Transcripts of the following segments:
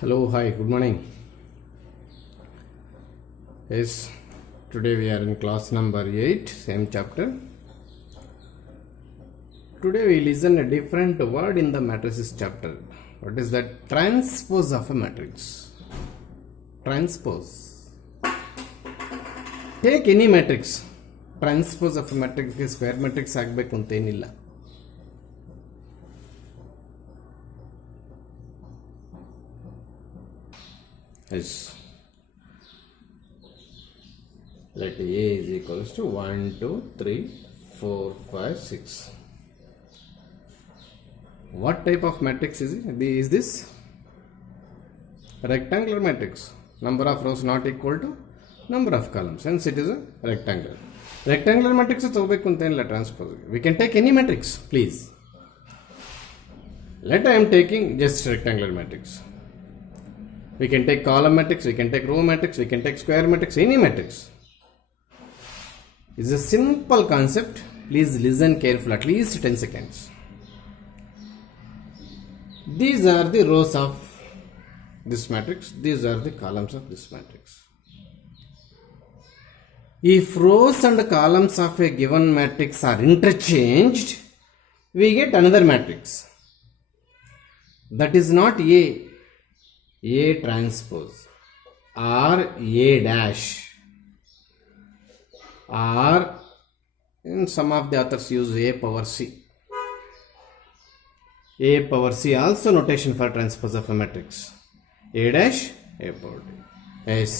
Hello, hi, good morning. Yes, today we are in class number 8, same chapter. Today we listen a different word in the matrices chapter. What is that? Transpose of a matrix. Transpose. Take any matrix. Transpose of a matrix ಗೆ square matrix ಆಗಬೇಕು ಅಂತ ಏನಿಲ್ಲ. Yes. Let A is equals to 1, 2, 3, 4, 5, 6. What type of matrix is it? Is this rectangular matrix? Number of rows not equal to number of columns. Hence it is a rectangular. Rectangular matrix is transpose. We can take any matrix, please. Let I am taking just rectangular matrix. We can take column matrix, we can take row matrix, we can take square matrix, any matrix. It's a simple concept. Please listen carefully, at least 10 seconds. These are the rows of this matrix, these are the columns of this matrix. If rows and columns of a given matrix are interchanged, we get another matrix. That is not A transpose or A dash, or in some of the authors use A power C. A power C also notation for transpose of a matrix. A dash, A power D. Yes.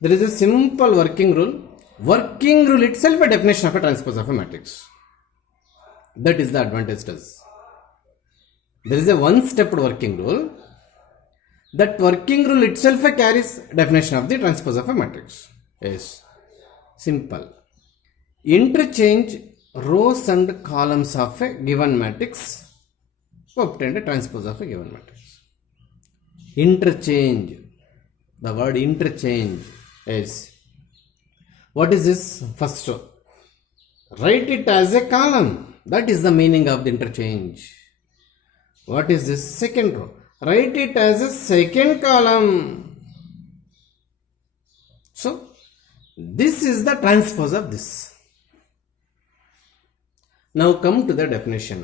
There is a simple working rule. Working rule itself a definition of a transpose of a matrix. That is the advantage does. There is a one-step working rule. That working rule itself carries definition of the transpose of a matrix. Yes. Simple. Interchange rows and columns of a given matrix to obtain a transpose of a given matrix. Interchange. The word interchange. Yes. What is this? First row. Write it as a column. That is the meaning of the interchange. What is this? Second row. Write it as a second column. So, this is the transpose of this. Now come to the definition.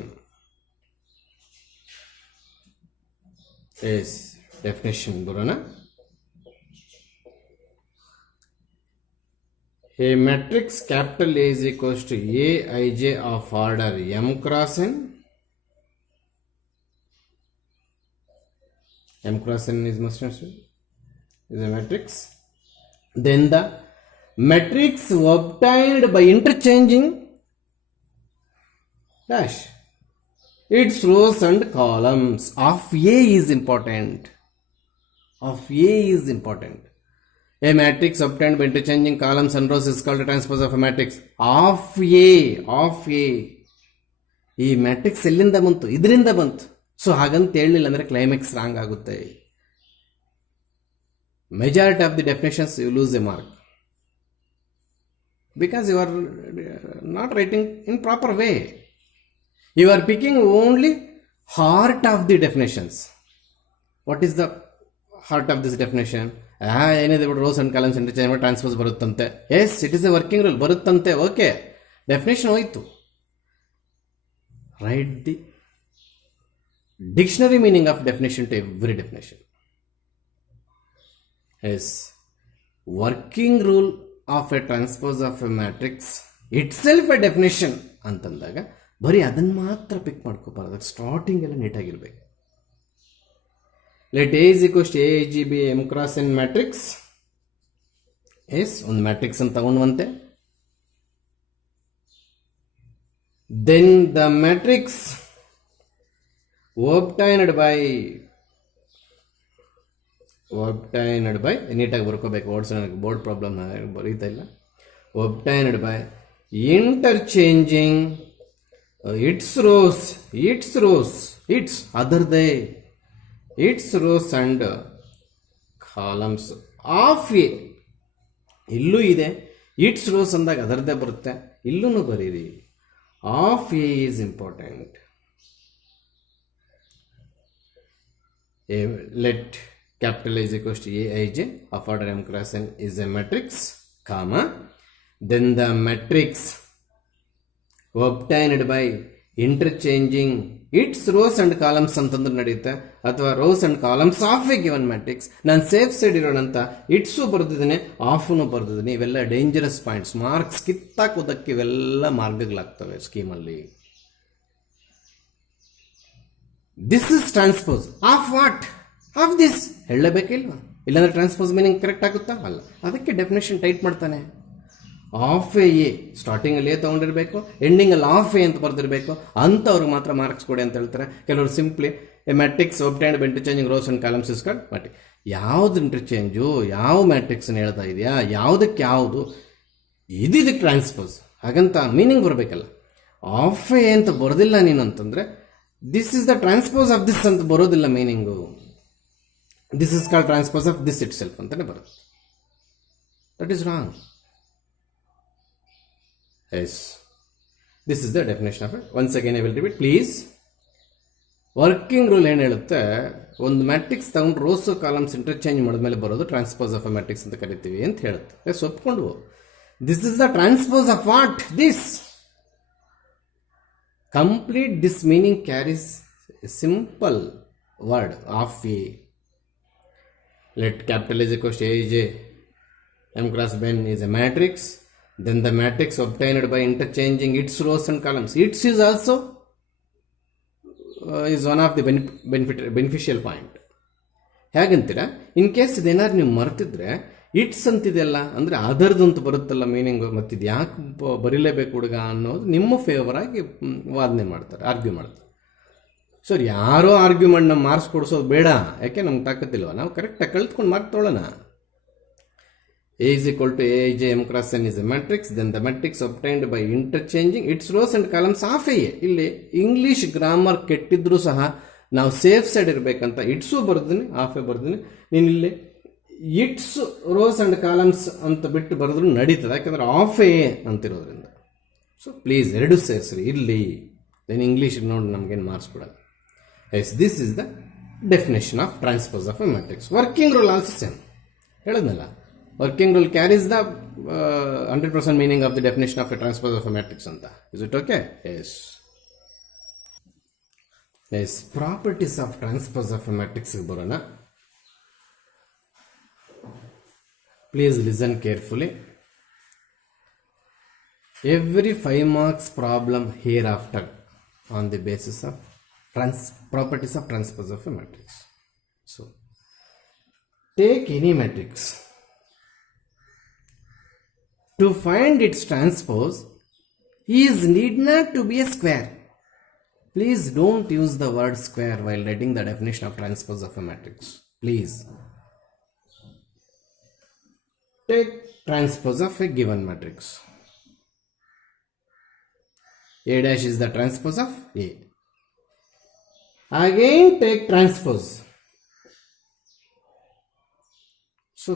Yes, definition Burana. A matrix capital A is equals to Aij of order m cross n. M cross n is must is a matrix. Then the matrix obtained by interchanging dash its rows and columns of A is important. Of A is important. A matrix obtained by interchanging columns and rows is called a transpose of a matrix. Of A. ಈ matrix ಎಲ್ಲಿಂದ ಬಂತು? ಇದರಿಂದ ಬಂತು. So ಹಾಗಂತ ಹೇಳಲಿಲ್ಲ ಅಂದರೆ climax wrong ಆಗುತ್ತೆ. Majority of the definitions you lose a mark because you are not writing in proper way. You are picking only heart of the definitions. What is the heart of this definition? ಏನಿದೆ ಬಿಡು, rows and columns interchange ಮಾಡಿ transpose ಬರುತ್ತಂತೆ. Yes, it is a working rule, ಬರುತ್ತಂತೆ. Okay, definition ಹೋಯ್ತು. Write the dictionary meaning of definition to every definition. Yes, working rule of a transpose of a matrix itself a definition ಅಂತಂದಾಗ ಬರೀ ಅದನ್ನು ಮಾತ್ರ ಪಿಕ್ ಮಾಡ್ಕೋಬಾರ್ದು. Starting ಎಲ್ಲ ನೀಟಾಗಿರ್ಬೇಕು. Let A is equals to AIGB M cross N matrix. Yes, ಒಂದು matrix ಅಂತ ತಗೊಂಡ್ವಂತೆ. Then the matrix obtained by ನೀಟಾಗಿ ಬರ್ಕೋಬೇಕು. ವರ್ಡ್ಸ್ ನನಗೆ ಬೋರ್ಡ್ ಪ್ರಾಬ್ಲಮ್, ಬರೀತಾ ಇಲ್ಲ. obtained by interchanging its rows and columns of A. ಇಲ್ಲೂ ಇದೆ, ಇಟ್ಸ್ ರೋಸ್ ಅಂದಾಗ ಅದರದ್ದೇ ಬರುತ್ತೆ. ಇಲ್ಲೂ ಬರೀರಿ, of A is important. let capital A is equals to Aij of order m cross n is a matrix, comma, then the matrix obtained by interchanging its rows and columns ಅಂತಂದ್ರೆ ನಡೆಯುತ್ತೆ, ಅಥವಾ rows and columns of a given matrix. ನಾನು safe side ಇರೋಣಂತ its ಬರ್ದಿದ್ದೀನಿ, ಆಫ್ನು ಬರ್ದಿದ್ದೀನಿ. ಇವೆಲ್ಲ dangerous points, marks ಕಿತ್ತಾಕೋದಕ್ಕೆ ಇವೆಲ್ಲ ಮಾರ್ಗಗಳಾಗ್ತವೆ ಸ್ಕೀಮಲ್ಲಿ. This is transpose of what? Of this ಹೇಳಬೇಕಿಲ್ವಾ? ಇಲ್ಲಾಂದ್ರೆ ಟ್ರಾನ್ಸ್ಪೋಸ್ ಮೀನಿಂಗ್ ಕರೆಕ್ಟ್ ಆಗುತ್ತಾ? ಅಲ್ಲ. ಅದಕ್ಕೆ ಡೆಫಿನೇಷನ್ ಟೈಟ್ ಮಾಡ್ತಾನೆ. ಆಫ್ ಎ ಸ್ಟಾರ್ಟಿಂಗಲ್ಲಿ ಎ ತೊಗೊಂಡಿರಬೇಕು, ಎಂಡಿಂಗಲ್ಲಿ ಆಫ್ ಎ ಅಂತ ಬರ್ದಿರಬೇಕು, ಅಂಥವ್ರಿಗೆ ಮಾತ್ರ ಮಾರ್ಕ್ಸ್ ಕೊಡಿ ಅಂತ ಹೇಳ್ತಾರೆ. ಕೆಲವರು simply a matrix obtained by interchanging rows and columns is called matrix. ಯಾವ್ದು ಇಂಟರ್ಚೇಂಜು, ಯಾವ ಮ್ಯಾಟ್ರಿಕ್ಸ್ನ ಹೇಳ್ತಾ ಇದೆಯಾ, ಯಾವುದಕ್ಕೆ ಯಾವುದು, ಇದಕ್ಕೆ ಟ್ರಾನ್ಸ್ಪೋಸ್ ಹಾಗಂತ ಮೀನಿಂಗ್ ಬರಬೇಕಲ್ಲ. ಆಫ್ ಎ ಅಂತ ಬರೋದಿಲ್ಲ ನೀನು ಅಂತಂದರೆ this is the transpose of this ಅಂತ ಬರೋದಿಲ್ಲ meaning. This is called transpose of this it self ಅಂತಲೇ ಬರುತ್ತೆ. That is wrong. Yes, this is the definition of it. Once again I will repeat, please. Working rule ಏನು ಹೇಳುತ್ತೆ, ಒಂದು matrix ತಗೊಂಡು rose columns interchange ಮಾಡಿದ್ಮೇಲೆ ಬರೋದು transpose of a matrix ಅಂತ ಕರಿತೀವಿ ಅಂತ ಹೇಳುತ್ತೆ. ಎಸ್, ಒಪ್ಕೊಂಡು. This is the transpose of what? This. Complete this meaning carries A simple word of A. Let capital is equals to Aij m cross n is a matrix. Then the matrix obtained by interchanging its rows and columns. Its is also is one of the beneficial point. ಹೇಗಂತೀರ, in case ಇದೇನಾದ್ರು ನೀವು ಮರ್ತಿದ್ರೆ it's ಅಂತಿದೆಯಲ್ಲ ಅಂದರೆ ಅದರದ್ದು ಅಂತ ಬರುತ್ತಲ್ಲ meaning, ಮತ್ತಿದು ಯಾಕೆ ಬರೀಲೇಬೇಕು ಹುಡುಗ ಅನ್ನೋದು ನಿಮ್ಮ ಫೇವರ್ ಆಗಿ ವಾದನೆ ಮಾಡ್ತಾರೆ, ಆರ್ಗ್ಯೂ ಮಾಡ್ತಾರೆ. ಸರ್, ಯಾರೋ ಆರ್ಗ್ಯುಮೆಂಟ್ ನಮ್ಮ ಮಾರ್ಕ್ಸ್ ಕೊಡಿಸೋದು ಬೇಡ, ಯಾಕೆ ನಮ್ಗೆ ತಾಕತ್ತಿಲ್ವ, ನಾವು ಕರೆಕ್ಟಾಗಿ ಕಲ್ತ್ಕೊಂಡು ಮಾರ್ಕ್ ತೊಗೊಳ್ಳೋಣ. A is equal to Aij m cross n is a matrix. Then the matrix obtained by interchanging its rows and columns of A. ಇಲ್ಲಿ ಇಂಗ್ಲೀಷ್ ಗ್ರಾಮರ್ ಕೆಟ್ಟಿದ್ರು ಸಹ ನಾವು ಸೇಫ್ ಸೈಡ್ ಇರಬೇಕಂತ ಇಟ್ಸು ಬರ್ದಿನಿ, ಆಫ್ ಎ ಬರ್ದಿನಿ. ನೀನು ಇಲ್ಲಿ it's rose and columns ಅಂತ ಬಿಟ್ಟು ಬರೆದ್ರು ನಡೀತದೆ, ಯಾಕಂದ್ರೆ ಆಫ್ ಎ ಅಂತಿರೋದ್ರಿಂದ. ಸೊ ಪ್ಲೀಸ್ ಎರಡು ಸೇರಿಸ್ರಿ ಇಲ್ಲಿ. ದೆನ್ ಇಂಗ್ಲೀಷ್ ನೋಡಿ ನಮಗೇನು ಮಾರ್ಕ್ಸ್ ಕೊಡಲ್ಲ. Yes, this is the definition of transpose of a matrix. Working rule also same ಹೇಳಿದ್ನಲ್ಲ. Working rule carries the 100% meaning of the definition of a transpose of a matrix anta. Is it okay? Yes. Yes, properties of transpose of a matrix barana. Please listen carefully. Every 5 marks problem hereafter on the basis of properties of transpose of a matrix. So, take any matrix. To find its transpose is need not to be a square. Please don't use the word square while writing the definition of transpose of a matrix. Please. Take transpose of a given matrix. A dash is the transpose of A. Again take transpose. So,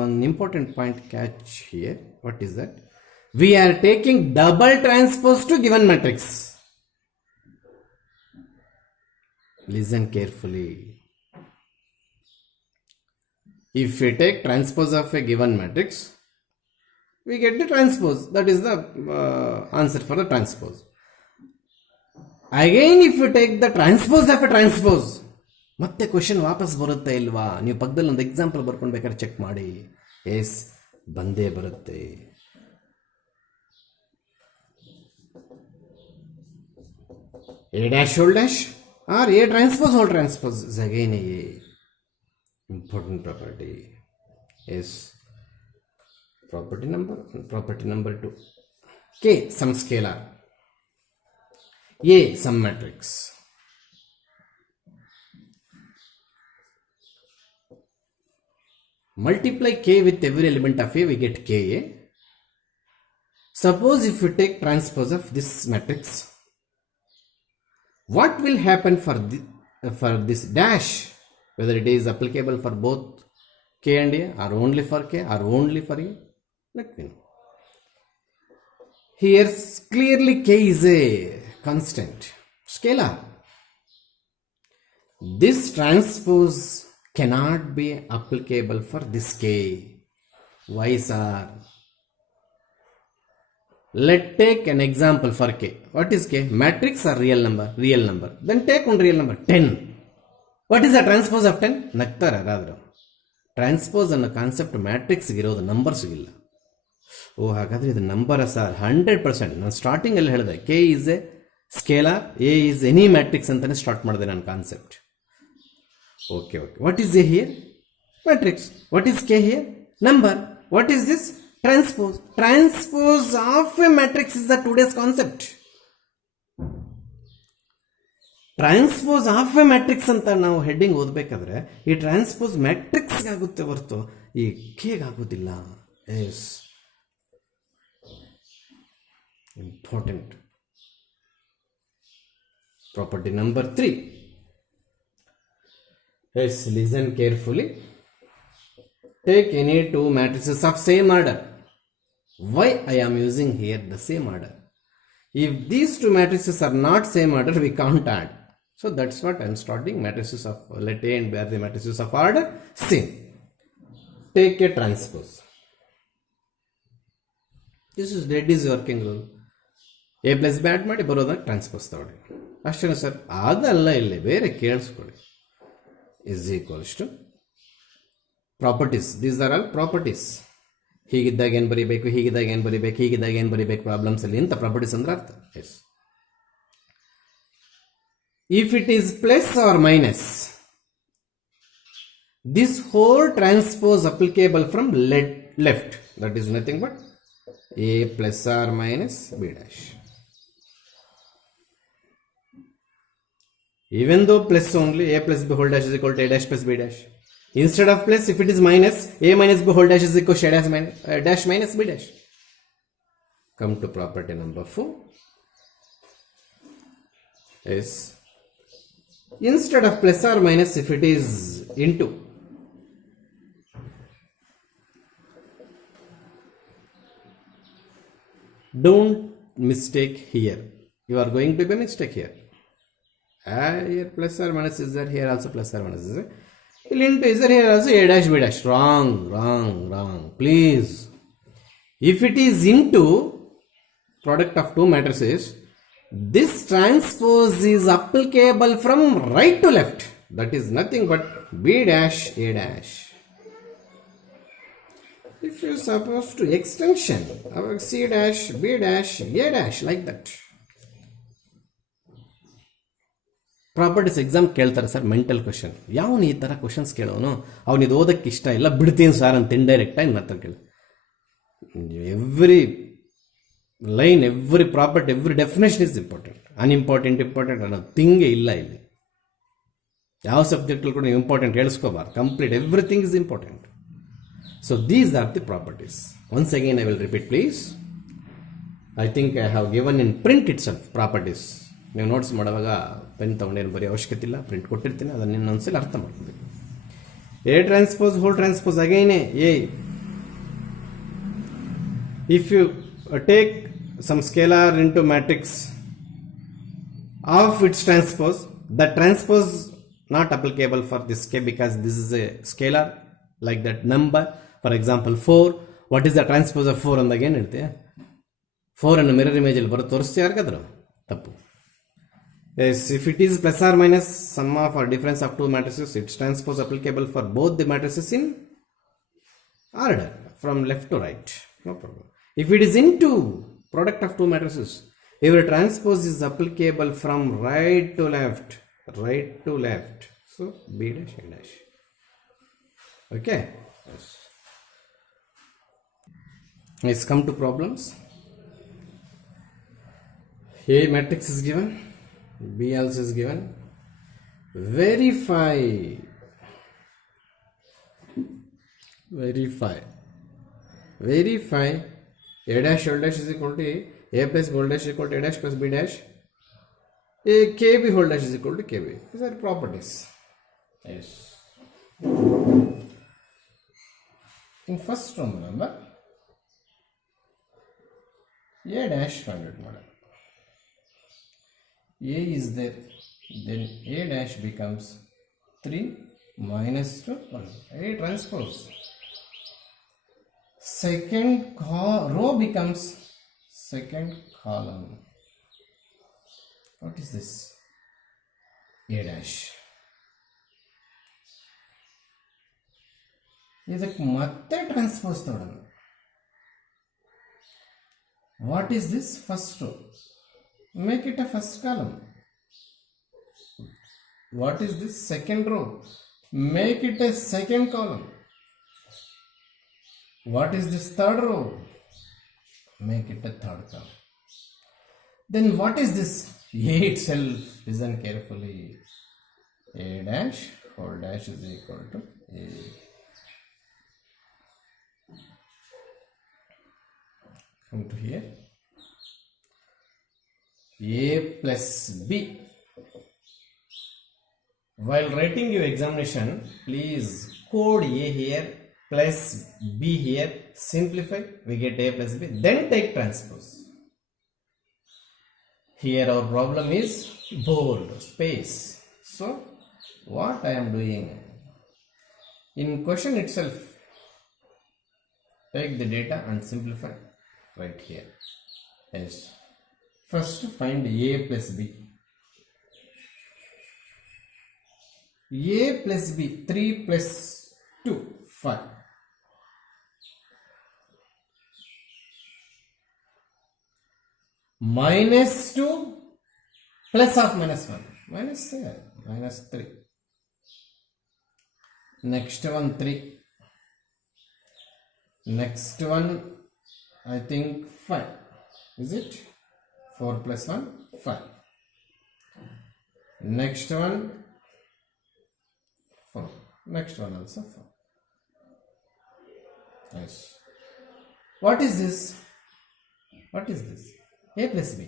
one important point catch here. What is that? We are taking double transpose to given matrix. Listen carefully. If we take transpose of a given matrix, we get the transpose. That is the answer for the transpose. Again, if we take the transpose of a transpose, ಮತ್ತೆ question ವಾಪಸ್ ಬರುತ್ತೆ ಇಲ್ವಾ? ನೀವು ಪಕ್ಕದಲ್ಲಿ ಒಂದು example ಬರ್ಕೊಂಡು ಬೇಕಾದ್ರೆ check ಮಾಡಿ. ಎಸ್, ಬಂದೇ ಬರುತ್ತೆ. A dash whole dash or A transpose whole transpose is again a important property. Yes, property number 2. K some scalar, A some matrix. Multiply k with every element of A, we get Ka. Suppose if you take transpose of this matrix, what will happen for this dash? Whether it is applicable for both K and A, or only for K, or only for A? Let me know. Here clearly K is a constant, scalar. This transpose cannot be applicable for this K. Why, sir? Let's take an example for K. What is K? Matrix or real number? Real number. Then take one real number, 10. What is the transpose of 10? Naktara rather. Transpose ಅನ್ನೋ concept ಮ್ಯಾಟ್ರಿಕ್ಸ್ಗೆ ಇರೋದು ನಂಬರ್ಸ್ಗಿಲ್ಲ. ಹಾಗಾದರೆ ಇದು number sir 100%. ನಾನು ಸ್ಟಾರ್ಟಿಂಗಲ್ಲಿ ಹೇಳಿದೆ K is A scalar, A is any matrix ಅಂತಲೇ start ಮಾಡಿದೆ ನನ್ನ concept. Okay. What is A here? Matrix. What is K here? Number. What is this? Transpose. Transpose of a matrix is the today's concept. Transpose of a matrix ಅಂತ ನಾವು heading ಓದಬೇಕಾದ್ರೆ ಈ transpose ಮ್ಯಾಟ್ರಿಕ್ಸ್ಗೆ ಆಗುತ್ತೆ ಹೊರತು ಈ ಕೇಗೆ ಆಗೋದಿಲ್ಲ. Yes, important. Property number 3. Yes, listen carefully. Take any two matrices of same order. Why I am using here the same order? If these two matrices are not same order, we can't add. So that's what I am starting. Matrices of let A and B are the matrices of order same. Take a transpose. This is Reddy's working rule. A plus B add ಮಾಡಿ ಬರೋದಾಗ transpose ತಗೊಳ್ಳಿ ಅಷ್ಟೇ sir. ಅದಲ್ಲ, ಇಲ್ಲಿ ಬೇರೆ ಕೇಳಿಸ್ಕೊಳ್ಳಿ. is equals to properties. These are all properties. ಹೀಗಿದ್ದಾಗ ಏನು ಬರೀಬೇಕು, ಹೀಗಿದ್ದಾಗ ಏನು ಬರೀಬೇಕು, ಹೀಗಿದ್ದಾಗ ಏನು ಬರೀಬೇಕು ಪ್ರಾಬ್ಲಮ್ಸಲ್ಲಿ ಇಂಥ ಪ್ರಾಪರ್ಟೀಸ್ ಅಂದ್ರೆ ಅರ್ಥ. Yes, if it is plus or minus, this whole transpose applicable from left, that is nothing but A plus or minus B dash. Even though plus only, a plus b whole dash is equal to a dash plus b dash. Instead of plus, if it is minus, a minus b whole dash is equal to dash minus b dash. Come to property number 4. Yes. Instead of plus or minus, if it is into, don't mistake here. You are going to be a mistake here. Here plus or minus is there, here also plus or minus is there. Into is there, here also a dash b dash. Wrong. Please. If it is into product of two matrices, this transpose is applicable from right to left. That is nothing but b dash a dash. If you are supposed to extension of c dash b dash a dash like that. Properties exam ಕೇಳ್ತಾರೆ sir, mental question. ಯಾವನು ಈ ಥರ questions ಕೇಳೋನು? ಅವನಿದು ಓದಕ್ಕೆ ಇಷ್ಟ ಇಲ್ಲ, ಬಿಡ್ತೀನಿ sir ಅಂತ ಇಂಡೈರೆಕ್ಟಾಗಿ ಮಾತ್ರ ಕೇಳಿ. Every line, every property, every definition is important. Important ಅನ್ನೋದು ಥಿಂಗೇ ಇಲ್ಲ ಇಲ್ಲಿ. ಯಾವ ಸಬ್ಜೆಕ್ಟಲ್ಲಿ ಕೂಡ ಇಂಪಾರ್ಟೆಂಟ್ ಹೇಳ್ಸ್ಕೋಬಾರ್ದು. Complete everything is important. So these are the properties. Once again I will repeat please. I think I have given in print itself properties. ನೀವು notes ಮಾಡುವಾಗ ಪೆನ್ ತೊಗೊಂಡೇನು ಬರೀ ಅವಶ್ಯಕತೆ ಇಲ್ಲ, ಪ್ರಿಂಟ್ ಕೊಟ್ಟಿರ್ತೀನಿ, ಅದನ್ನು ಇನ್ನೊಂದ್ಸಲ ಅರ್ಥ ಮಾಡ್ಕೋಬೇಕು. A transpose whole transpose again A. If you take some scalar into matrix of its transpose, the transpose not applicable for this K because this is a scalar like that number. For example 4. What is the transpose of 4 ಅಂದಾಗ ಏನು ಹೇಳ್ತೀಯ? 4 ಅನ್ನು mirror ಇಮೇಜಲ್ಲಿ ಬರೋ ತೋರಿಸ್ತೀಯ ಯಾರಿಗಾದ್ರು? ತಪ್ಪು. Yes, if it is plus or minus sum of or difference of two matrices, its transpose applicable for both the matrices in order from left to right. No problem. If it is into product of two matrices, every transpose is applicable from right to left. So b dash a dash. Okay. Yes. Let's come to problems. A matrix is given. B also is given. Verify a dash whole dash is equal to a plus b whole dash is equal to a dash plus b dash. A kb whole dash is equal to kb. These are properties. Yes. In first one, remember, a dash find it model. A is there, then a dash becomes 3 minus 2 1. A transpose. Second row becomes second column. What is this? A dash. ಇದಕ್ಕೆ ಮತ್ತೆ transpose ತಗೊಳ್ಳೋಣ. What is this? First row. Make it a first column. What is this? Second row. Make it a second column. What is this? Third row. Make it a third column. Then what is this? A itself. Listen carefully. A dash whole dash is equal to A. Come to here. A plus B. While writing your examination, please code A here plus B here. Simplify. We get A plus B. Then take transpose. Here our problem is bold space. So what I am doing? In question itself, take the data and simplify. Right here. Yes. First find A plus B. A plus B, 3 plus 2, 5. Minus 2 plus of minus 1. Minus 7, minus 3. Next one 3. Next one I think 5. Is it? 4 plus 1, 5. Next one 4. Next one also 4. Yes. What is this? What is this? A plus B.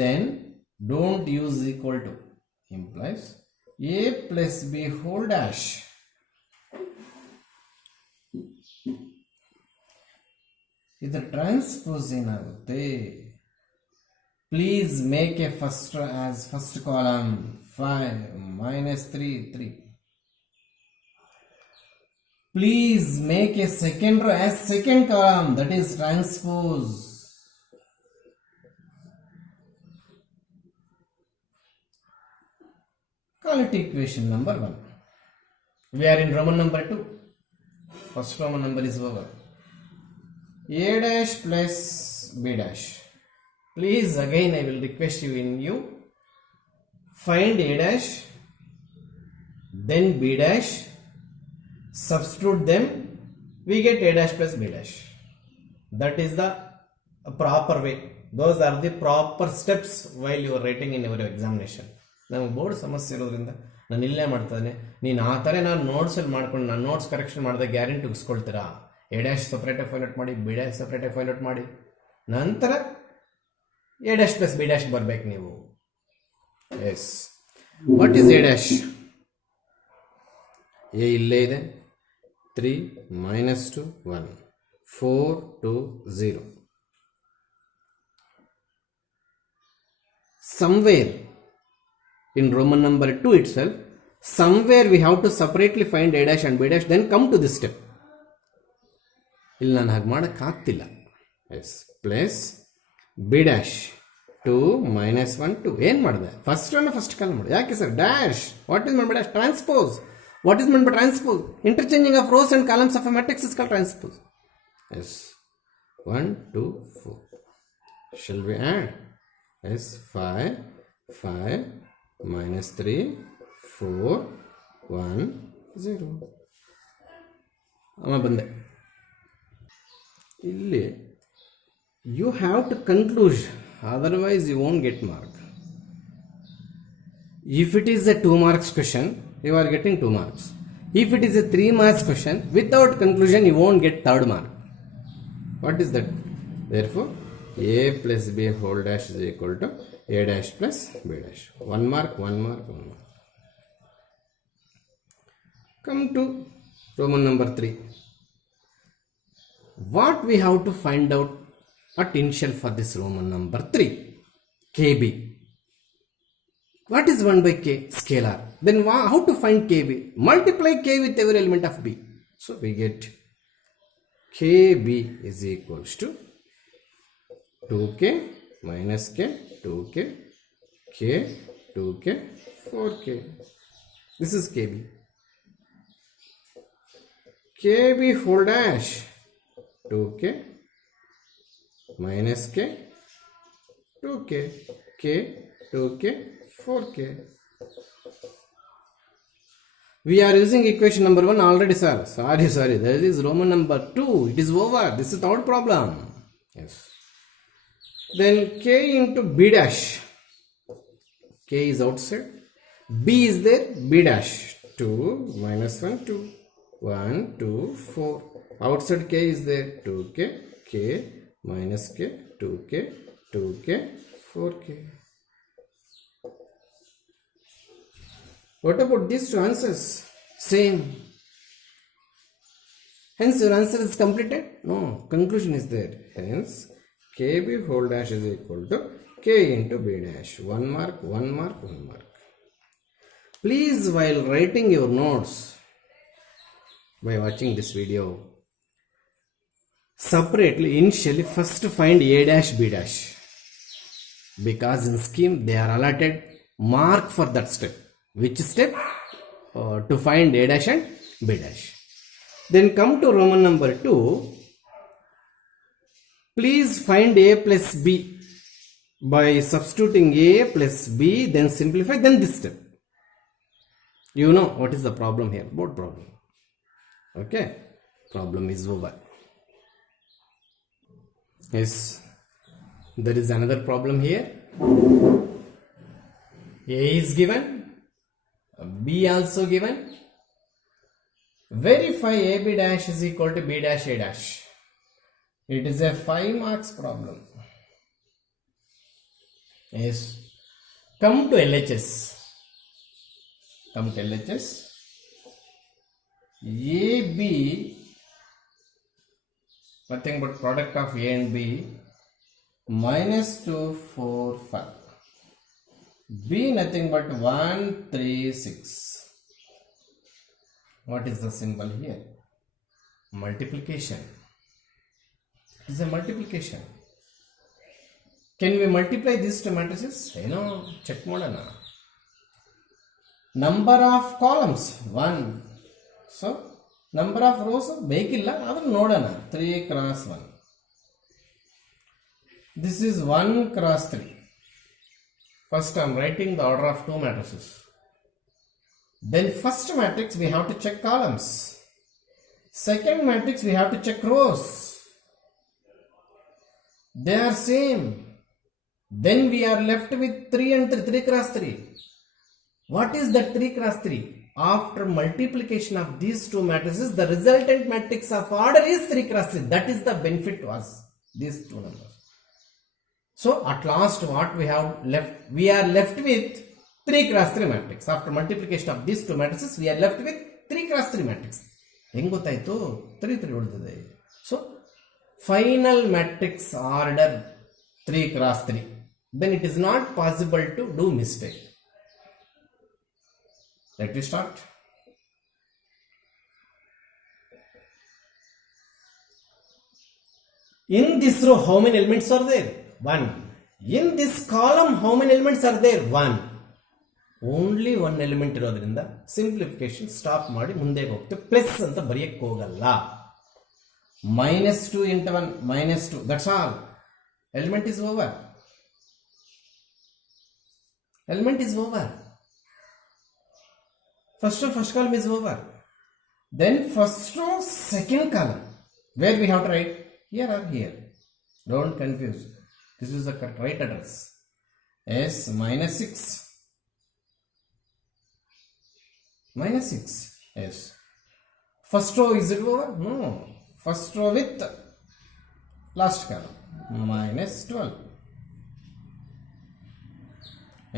Then don't use equal to. Implies A plus B whole dash. ಇದು transpose ಏನಾಗುತ್ತೆ. Please make A first as first column 5 minus 3 3. Please make a second row as second column, that is transpose. Call it equation number 1. We are in Roman number 2. First Roman number is over. A dash plus B dash. Please again I will request you find A dash, then B dash, substitute them, we get A dash plus B dash. That is the proper way. Those are the proper steps while you are writing in your examination. ನಮಗೆ board ಸಮಸ್ಯೆ ಇರೋದ್ರಿಂದ ನಾನು ಇಲ್ಲೇ ಮಾಡ್ತಾನೆ. ನೀನು ಆ ಥರ ನಾನು ನೋಟ್ಸಲ್ಲಿ ಮಾಡ್ಕೊಂಡು ನಾನು ನೋಟ್ಸ್ ಕರೆಕ್ಷನ್ ಮಾಡಿದಾಗ ಗ್ಯಾರಂಟಿ ಉಗಿಸ್ಕೊಳ್ತೀರಾ. ಎ ಡ್ಯಾಶ್ ಸಪ್ರೇಟಾಗಿ ಫೈಂಡ್ ಔಟ್ ಮಾಡಿ, ಬಿ ಡ್ಯಾಶ್ ಸಪ್ರೇಟಾಗಿ ಫೈಂಡ್ ಔಟ್ ಮಾಡಿ, ನಂತರ A dash plus B dash ಬರಬೇಕು ನೀವು. Yes, what is A dash? A ಇಲ್ಲೇ ಇದೆ. 3 minus 2 1 4 2 0. Somewhere in Roman number 2 itself, somewhere we have to separately find A dash and B dash, then come to this step. ಇಲ್ಲಿ ನಾನು ಹಾಗೆ ಮಾಡೋಕ್ಕಾಗ್ತಿಲ್ಲ. Yes, plus B dash 2 minus 1 2. ಏನು ಮಾಡಿದೆ? First call ಮಾಡಿದೆ. ಯಾಕೆ sir? Dash. What is mean by dash? Transpose. What is meant by transpose? Interchanging of rows and columns of a matrix is called transpose. Yes. 1 2 4. Shall we add? Yes. 5 minus 3 4 1 0. ಅಮ್ಮ ಬಂದೆ. ಇಲ್ಲಿ you have to conclude, otherwise you won't get mark. If it is a 2 marks question, you are getting 2 marks. If it is a 3 marks question, without conclusion you won't get 3rd mark. What is that? Therefore A plus B whole dash is equal to A dash plus B dash. 1 mark, 1 mark, 1 mark. Come to Roman number 3. What we have to find out at initial for this Roman number 3? KB. What is 1 by k? Scalar. Then how to find kb? Multiply k with every element of b. So we get kb is equals to 2k minus k, 2k, k, 2k, 4k. This is kb. kb whole dash 2k minus k, 2k, k, 2k, 4k. We are using equation number 1 already, sir. Sorry. That is Roman number 2. It is over. This is the third problem. Yes. Then k into b dash. K is outside. B is there. B dash. 2 minus 1, 2. 1, 2, 4. Outside k is there. 2k, k, minus k, 2k, 2k, 4k. What about these two answers? Same. Hence your answer is completed? No, conclusion is there. Hence kb whole dash is equal to k into b dash. 1 mark, 1 mark, 1 mark. Please, while writing your notes, by watching this video, separately, initially, first find a dash, b dash. Because in scheme, they are allotted mark for that step. Which step? To find a dash and b dash. Then come to Roman number 2. Please find a plus b by substituting a plus b, then simplify, then this step. You know what is the problem here? Board problem. Okay, problem is over. Yes, there is another problem here. A is given, B also given. Verify AB dash is equal to B dash A dash. It is a 5 marks problem. Yes. Come to LHS. AB, nothing but product of A and B, minus 2, 4, 5. B nothing but 1, 3, 6. What is the symbol here? Multiplication. It is a multiplication. Can we multiply these two matrices? Check modana. Number of columns 1. So number of rows bekilla adu nodana 3 cross 1. This is 1 cross 3. First I am writing the order of 2 matrices. Then first matrix we have to check columns. Second matrix we have to check rows. They are same. Then we are left with 3 and 3 cross 3. What is that 3 cross 3? After multiplication of these two matrices, the resultant matrix of order is 3 cross 3. That is the benefit to us, these two numbers. So at last what we have left? We are left with 3 cross 3 matrix. After multiplication of these two matrices, we are left with 3 cross 3 matrix. Hengotaito 3 3 ultide. So final matrix order 3 cross 3. Then it is not possible to do mistake. Let me start. In this row, how many elements are there? 1. In this column, how many elements are there? 1. Only one element irodrinda simplification stop ಮಾಡಿ ಮುಂದೆ ಹೋಗ್ತೇವೆ. Plus ಅಂತ ಬರೆಯಕ್ಕೆ ಹೋಗಲ್ಲ. -2 into 1 -2. That's all. Element is over. Element is over. First column is over. Then first row, second column. Where we have to write? Here or here. Don't confuse. This is the right address. S -6. -6. Yes. First row is it over? No. First row with last column. -12.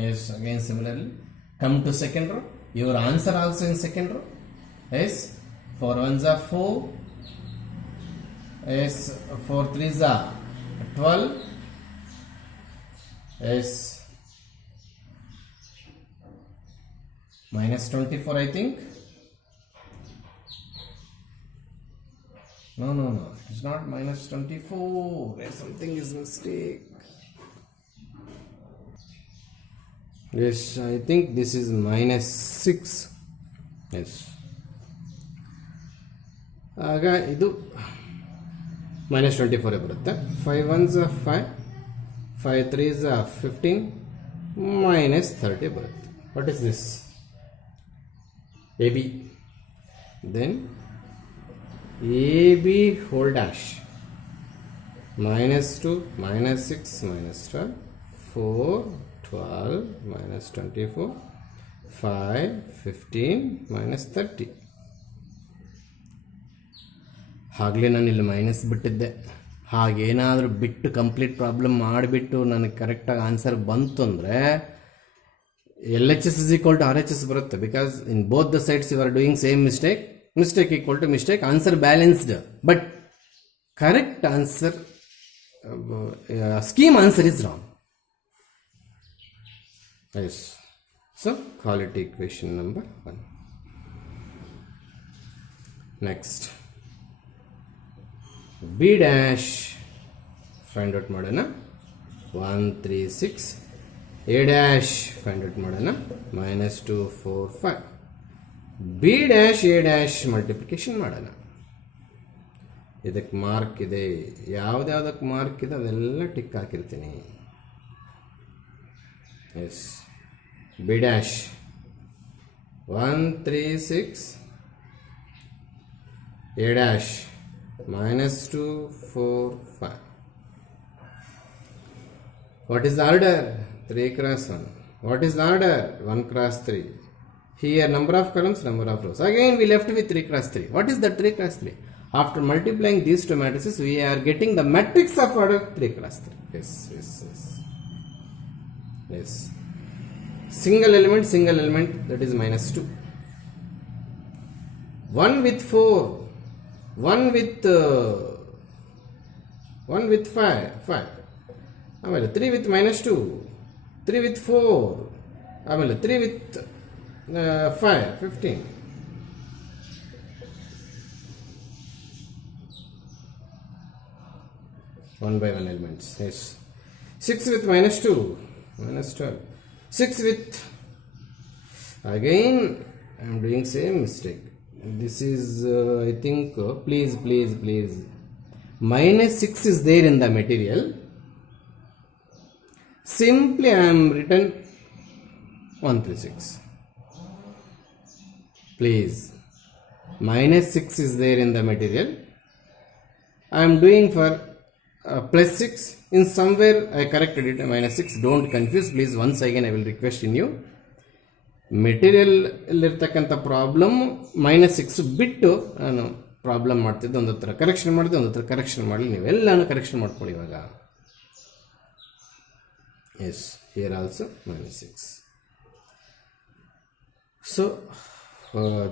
Yes. Again similarly. Come to second row. Your answer also in second row. Yes. 4 1s are 4. Yes. 4 3s are 12. Yes. minus 24, I think. No, it's not minus 24. There's something is mistake. Yes, I think this is minus 6. Yes. ಆಗ ಇದು minus 24 ಬರುತ್ತೆ. 5 1s are 5, 5 3s are 15, minus 30 ಬರುತ್ತೆ. What is this? AB. Then AB whole dash minus 2, minus 6, minus 12, 4, 12, minus 24, 5, 15, minus 30. ಆಗಲೇ ನಾನು ಇಲ್ಲಿ minus ಬಿಟ್ಟಿದ್ದೆ. ಹಾಗೇನಾದರೂ ಬಿಟ್ಟು complete problem ಮಾಡಿಬಿಟ್ಟು ನನಗೆ ಕರೆಕ್ಟಾಗಿ ಆನ್ಸರ್ ಬಂತು ಅಂದರೆ L H S is equal to R H S ಬರುತ್ತೆ. Because in both the sides you are doing same mistake. Mistake equal to mistake, answer balanced, but correct answer scheme answer is wrong. Yes. So call it equation number 1. Next, B dash find out ಮಾಡೋಣ. 1 3 6. A dash find out ಮಾಡೋಣ. minus 2 4 5. B dash A dash multiplication ಮಾಡೋಣ. ಇದಕ್ಕೆ mark ಇದೆ. ಯಾವುದ್ಯಾವುದಕ್ಕೆ mark ಇದೆ ಅದೆಲ್ಲ tick ಹಾಕಿರ್ತೀನಿ. S. B dash 1 3 6. A dash minus 2 4 5. What is the order? 3 cross 1. What is the order? 1 cross 3. Here number of columns, number of rows. Again we left with 3 cross 3. What is the 3 cross 3? After multiplying these two matrices, we are getting the matrix of order 3 cross 3. Yes, yes, yes. Yes. Single element, that is minus 2. 1 with 4. 1 with 5. ಆಮೇಲೆ 3 with minus 2. 3 with 4. ಆಮೇಲೆ 3 with 5. 15. One by one elements. Yes. 6 with minus 2. Minus 12. 6 with, again I am doing same mistake. This is I think please minus 6 is there in the material. Simply I am written 136. Please, minus 6 is there in the material. I am doing for plus 6. In somewhere I corrected it, minus 6. Don't confuse, please. Once again I will request in you. Material ಇರ್ತಕ್ಕಂಥ problem minus 6 ಬಿಟ್ಟು ನಾನು problem ಮಾಡ್ತಿದ್ದೆ. ಒಂದು ಹತ್ರ correction ಮಾಡಿದೆ, ಒಂದು ಹತ್ರ correction ಮಾಡಲಿ. ನೀವೆಲ್ಲಾನು ಕರೆಕ್ಷನ್ ಮಾಡ್ಕೊಳ್ಳಿ ಇವಾಗ. Yes, here also minus 6. So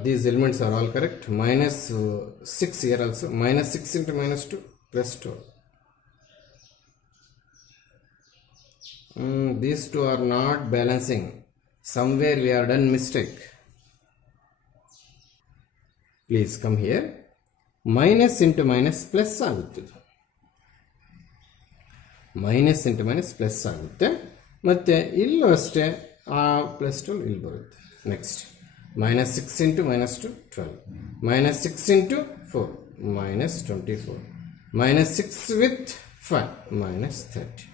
these elements are all correct. Minus 6 here also. Minus 6 into minus 2 plus 12. These two are not balancing. Somewhere we have done mistake. Please come here. Minus into minus plus ಆಗುತ್ತೆ. Minus into minus plus ಆಗುತ್ತೆ. ಮತ್ತೆ ಇಲ್ಲೂ ಅಷ್ಟೇ ಆ plus 12 ಇಲ್ಲಿ ಬರುತ್ತೆ. Next minus 6 into minus 2 12. Minus 6 into 4 minus 24. Minus 6 with 5 minus 30.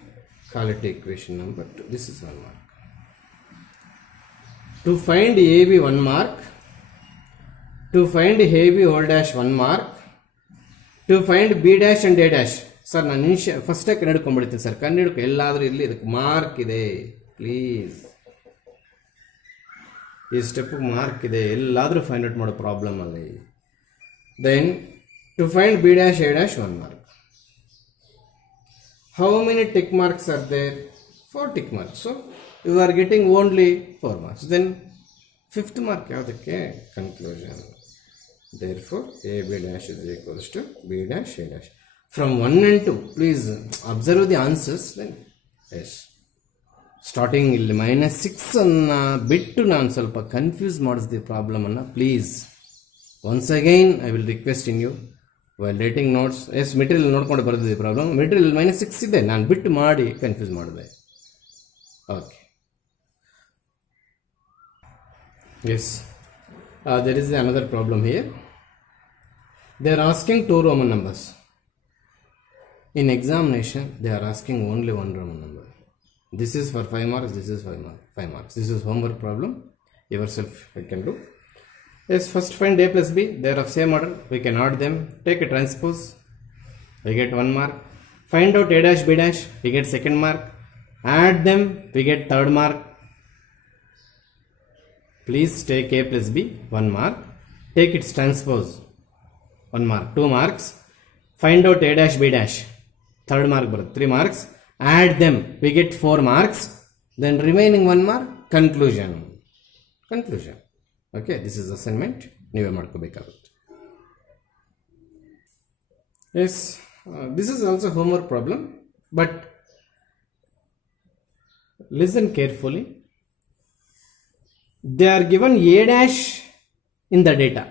Call it equation number 2. This is 1 mark. To find AB 1 mark. To find AB whole dash 1 mark. To find B dash and A dash. Sir ನಾನು ಫಸ್ಟೇ ಕಂಡುಹಿಡ್ಕೊಂಡ್ಬಿಡ್ತೀನಿ sir. ಕಂಡುಹಿಡ್ಕೊ ಎಲ್ಲಾದರೂ ಇಲ್ಲಿ ಇದಕ್ಕೆ mark ಇದೆ please. ಈ step mark ಇದೆ, ಎಲ್ಲಾದರೂ find out ಮಾಡೋ ಪ್ರಾಬ್ಲಮ್ ಅಲ್ಲಿ. Then to find B dash A dash 1 mark. How many tick marks are there? 4 tick marks. So you are getting only 4 marks. Then 5th mark ಯಾವುದಕ್ಕೆ? Conclusion. Therefore AB dash is equals to B dash A dash. From 1 and 2, please observe the answers. Then yes. Starting ಇಲ್ಲಿ -6 ಅನ್ನು ಬಿಟ್ಟು ನಾನು ಸ್ವಲ್ಪ confuse ಮಾಡಿಸ್ದೆ ಪ್ರಾಬ್ಲಮನ್ನು. Please once again I will request in you while writing notes. Material ನೋಡ್ಕೊಂಡು ಬರ್ದಿದ್ದೆ problem. Material -6 ಇದೆ, ನಾನು ಬಿಟ್ಟು ಮಾಡಿ ಕನ್ಫ್ಯೂಸ್ ಮಾಡಿದೆ. Okay, yes, there is another problem here. They are asking 2 Roman numbers. In examination, they are asking only 1 Roman number. This is for 5 marks, this is 5 marks. This is homework problem. Yourself you can do. Yes, first find A plus B. They are of same order. We can add them. Take a transpose. We get 1 mark. Find out A dash B dash. We get 2nd mark. Add them. We get 3rd mark. Please take A plus B, 1 mark. Take its transpose, 1 mark, 2 marks. Find out A dash B dash, 3rd mark, 3 marks. Add them, we get 4 marks. Then remaining 1 mark, conclusion. Okay, this is assignment. ನೀವೇ ಮಾಡ್ಕೋಬೇಕಾಗುತ್ತೆ. Yes, this is also homework problem, but listen carefully. They are given A dash in the data.